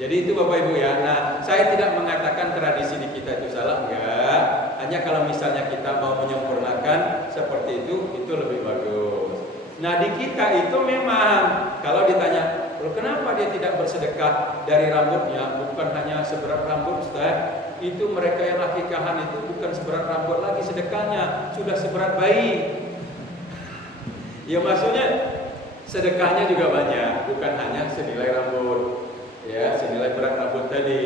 Jadi itu Bapak Ibu ya. Nah, saya tidak mengatakan tradisi di kita itu salah, enggak. Hanya kalau misalnya kita mau menyempurnakan seperti itu lebih bagus. Nah, di kita itu memang kalau ditanya, loh kenapa dia tidak bersedekah dari rambutnya? Bukan hanya seberat rambut, Ustaz. Itu mereka yang akikahan itu bukan seberat rambut lagi sedekahnya, sudah seberat bayi. Ya maksudnya sedekahnya juga banyak, bukan hanya senilai rambut. Ya, senilai berat rambut tadi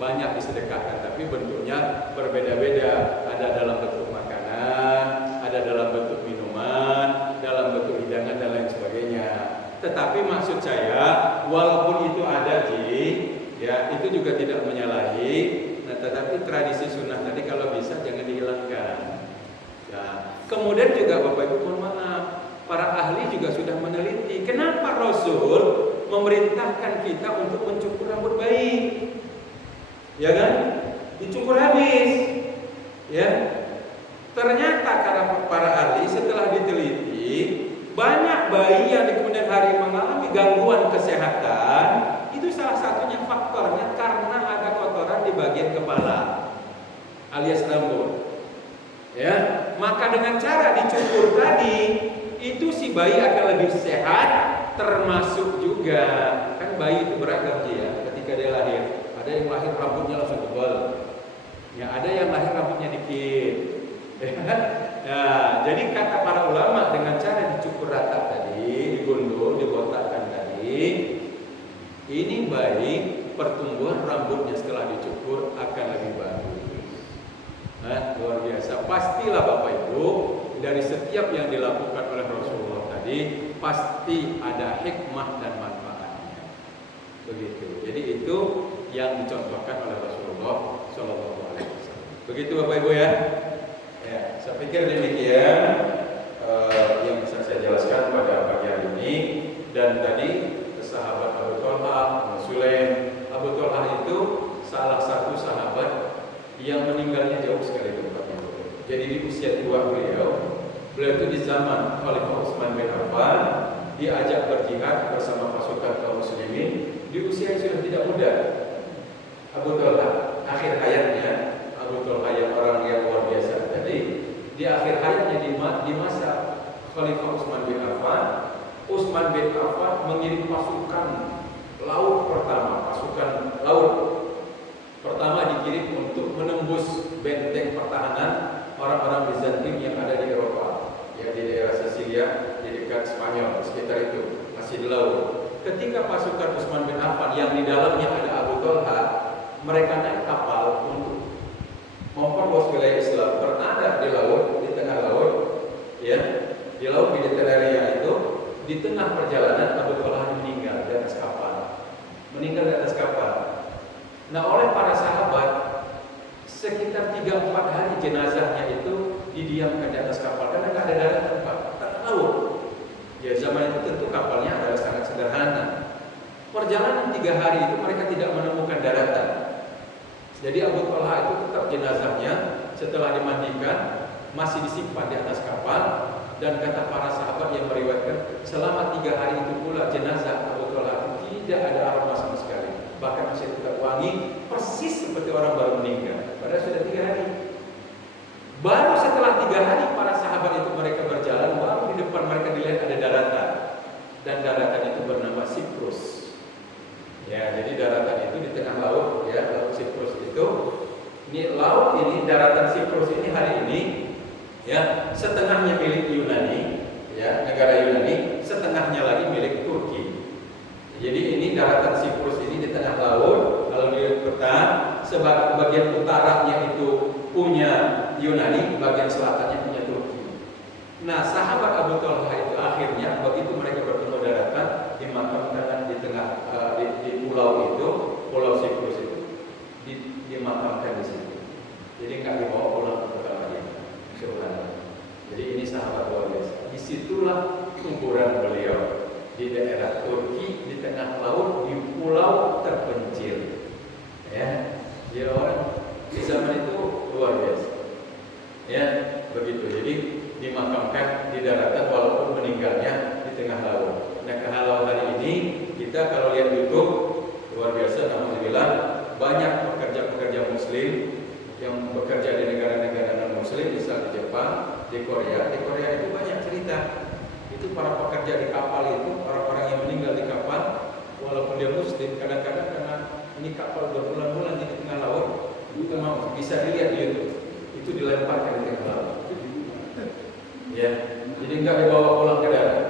banyak disedekahkan, tapi bentuknya berbeda-beda. Ada dalam bentuk makanan, ada dalam bentuk minuman, dalam bentuk hidangan dan lain sebagainya. Tetapi maksud saya, walaupun itu ada ya itu juga tidak menyalahi. Nah, tetapi tradisi sunnah tadi kalau bisa jangan dihilangkan. Nah, kemudian juga Bapak Ibu mohon maaf, para ahli juga sudah meneliti kenapa Rasul memerintahkan kita untuk mencukur rambut bayi, ya kan? Dicukur habis, ya. Ternyata para ahli setelah diteliti, banyak bayi yang di kemudian hari mengalami gangguan kesehatan, itu salah satunya faktornya karena ada kotoran di bagian kepala alias rambut. Ya, maka dengan cara dicukur tadi, itu si bayi akan lebih sehat, termasuk juga kan bayi itu beragam dia ketika dia lahir. Ada yang lahir rambutnya langsung tebal, ya ada yang lahir rambutnya dikit. Ya, jadi kata para ulama dengan cara dicukur rata tadi, digundul, dibotakkan tadi, ini bayi pertumbuhan rambutnya setelah dicukur akan lebih bagus. Nah, luar biasa. Pastilah Bapak Ibu, dari setiap yang dilakukan oleh Rasulullah tadi pasti ada hikmah dan manfaatnya. Begitu. Jadi itu yang dicontohkan oleh Rasulullah Shallallahu Alaihi Wasallam. Begitu Bapak Ibu ya. Ya, saya pikir demikian yang bisa saya jelaskan pada pagi hari ini. Dan tadi sahabat Abu Thalhah, Abu Sulaim. Abu Thalhah itu salah satu sahabat yang meninggalnya jauh sekali Bapak Ibu. Jadi di usia tua beliau itu di zaman Khalifah Utsman bin Affan diajak berjihad bersama pasukan kaum muslimin di usia yang sudah tidak muda. Abu Thalhah akhir hayatnya, Abu Thalhah yang orang yang luar biasa tadi, di akhir hayatnya di masa Khalifah Utsman bin Affan, Utsman bin Affan mengirim pasukan laut pertama, pasukan laut pertama dikirim untuk menembus benteng pertahanan orang-orang Bizantium yang ada di Eropa, ya di daerah Sisilia, di dekat Spanyol, sekitar itu masih di laut. Ketika pasukan Utsman bin Affan yang di dalamnya ada Abu Thalhah, mereka naik kapal untuk memperluas wilayah Islam, bernada di laut, di tengah laut, ya di laut Mediterania itu. Di tengah perjalanan Abu Thalhah meninggal di atas kapal, meninggal di atas kapal. Nah, oleh para sahabat sekitar 3-4 hari jenazahnya itu didiamkan di atas kapal karena nggak ada daratan Pak, karena laut. Ya zaman itu tentu kapalnya adalah sangat sederhana. Perjalanan 3 hari itu mereka tidak menemukan daratan. Jadi Abu Thalhah itu tetap jenazahnya setelah dimandikan masih disimpan di atas kapal. Dan kata para sahabat yang meriwayatkan, selama 3 hari itu pula jenazah Abu Thalhah tidak ada aroma sama sekali, bahkan masih tetap wangi, persis seperti orang baru meninggal. Padahal sudah 3 hari. Baru setelah 3 hari para sahabat itu mereka berjalan, baru di depan mereka dilihat ada daratan, dan daratan itu bernama Siprus. Ya, jadi daratan itu di tengah laut, ya, laut Siprus itu. Ini laut ini, daratan Siprus ini hari ini, ya, setengahnya milik Yunani, ya, negara Yunani, setengahnya lagi milik Turki. Jadi ini daratan Siprus ini di tengah laut. Kalau dilihat peta, sebagian bagian utaranya itu punya Yunani, bagian selatannya punya Turki. Nah, sahabat Abu Thalhah itu akhirnya begitu mereka bertemu daratan, dimakamkan di tengah di pulau itu, pulau Siprus itu, dimakamkan di situ. Jadi nggak dibawa pulang ke kota Madinah. Jadi ini sahabat luar biasa. Disitulah kuburan beliau di daerah Turki, di tengah laut, di pulau terpencil. Ya, dia orang di zaman itu luar biasa. Ya, begitu. Jadi dimakamkan di daratan walaupun meninggalnya di tengah laut. Nah, kalau hari ini kita kalau lihat YouTube luar biasa, alhamdulillah banyak pekerja-pekerja Muslim yang bekerja di negara-negara non-Muslim, misal di Jepang, di Korea. Di Korea itu banyak cerita. Itu para pekerja di kapal itu, orang-orang yang meninggal di kapal, walaupun dia Muslim, kadang-kadang karena ini kapal berbulan-bulan di tengah laut, itu memang bisa dilihat di YouTube. Itu dilemparkan di tengah laut. Ya, jadi nggak dibawa pulang ke darat,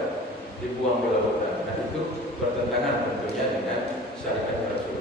dibuang ke lautan. Nah itu bertentangan tentunya dengan syariat Rasul.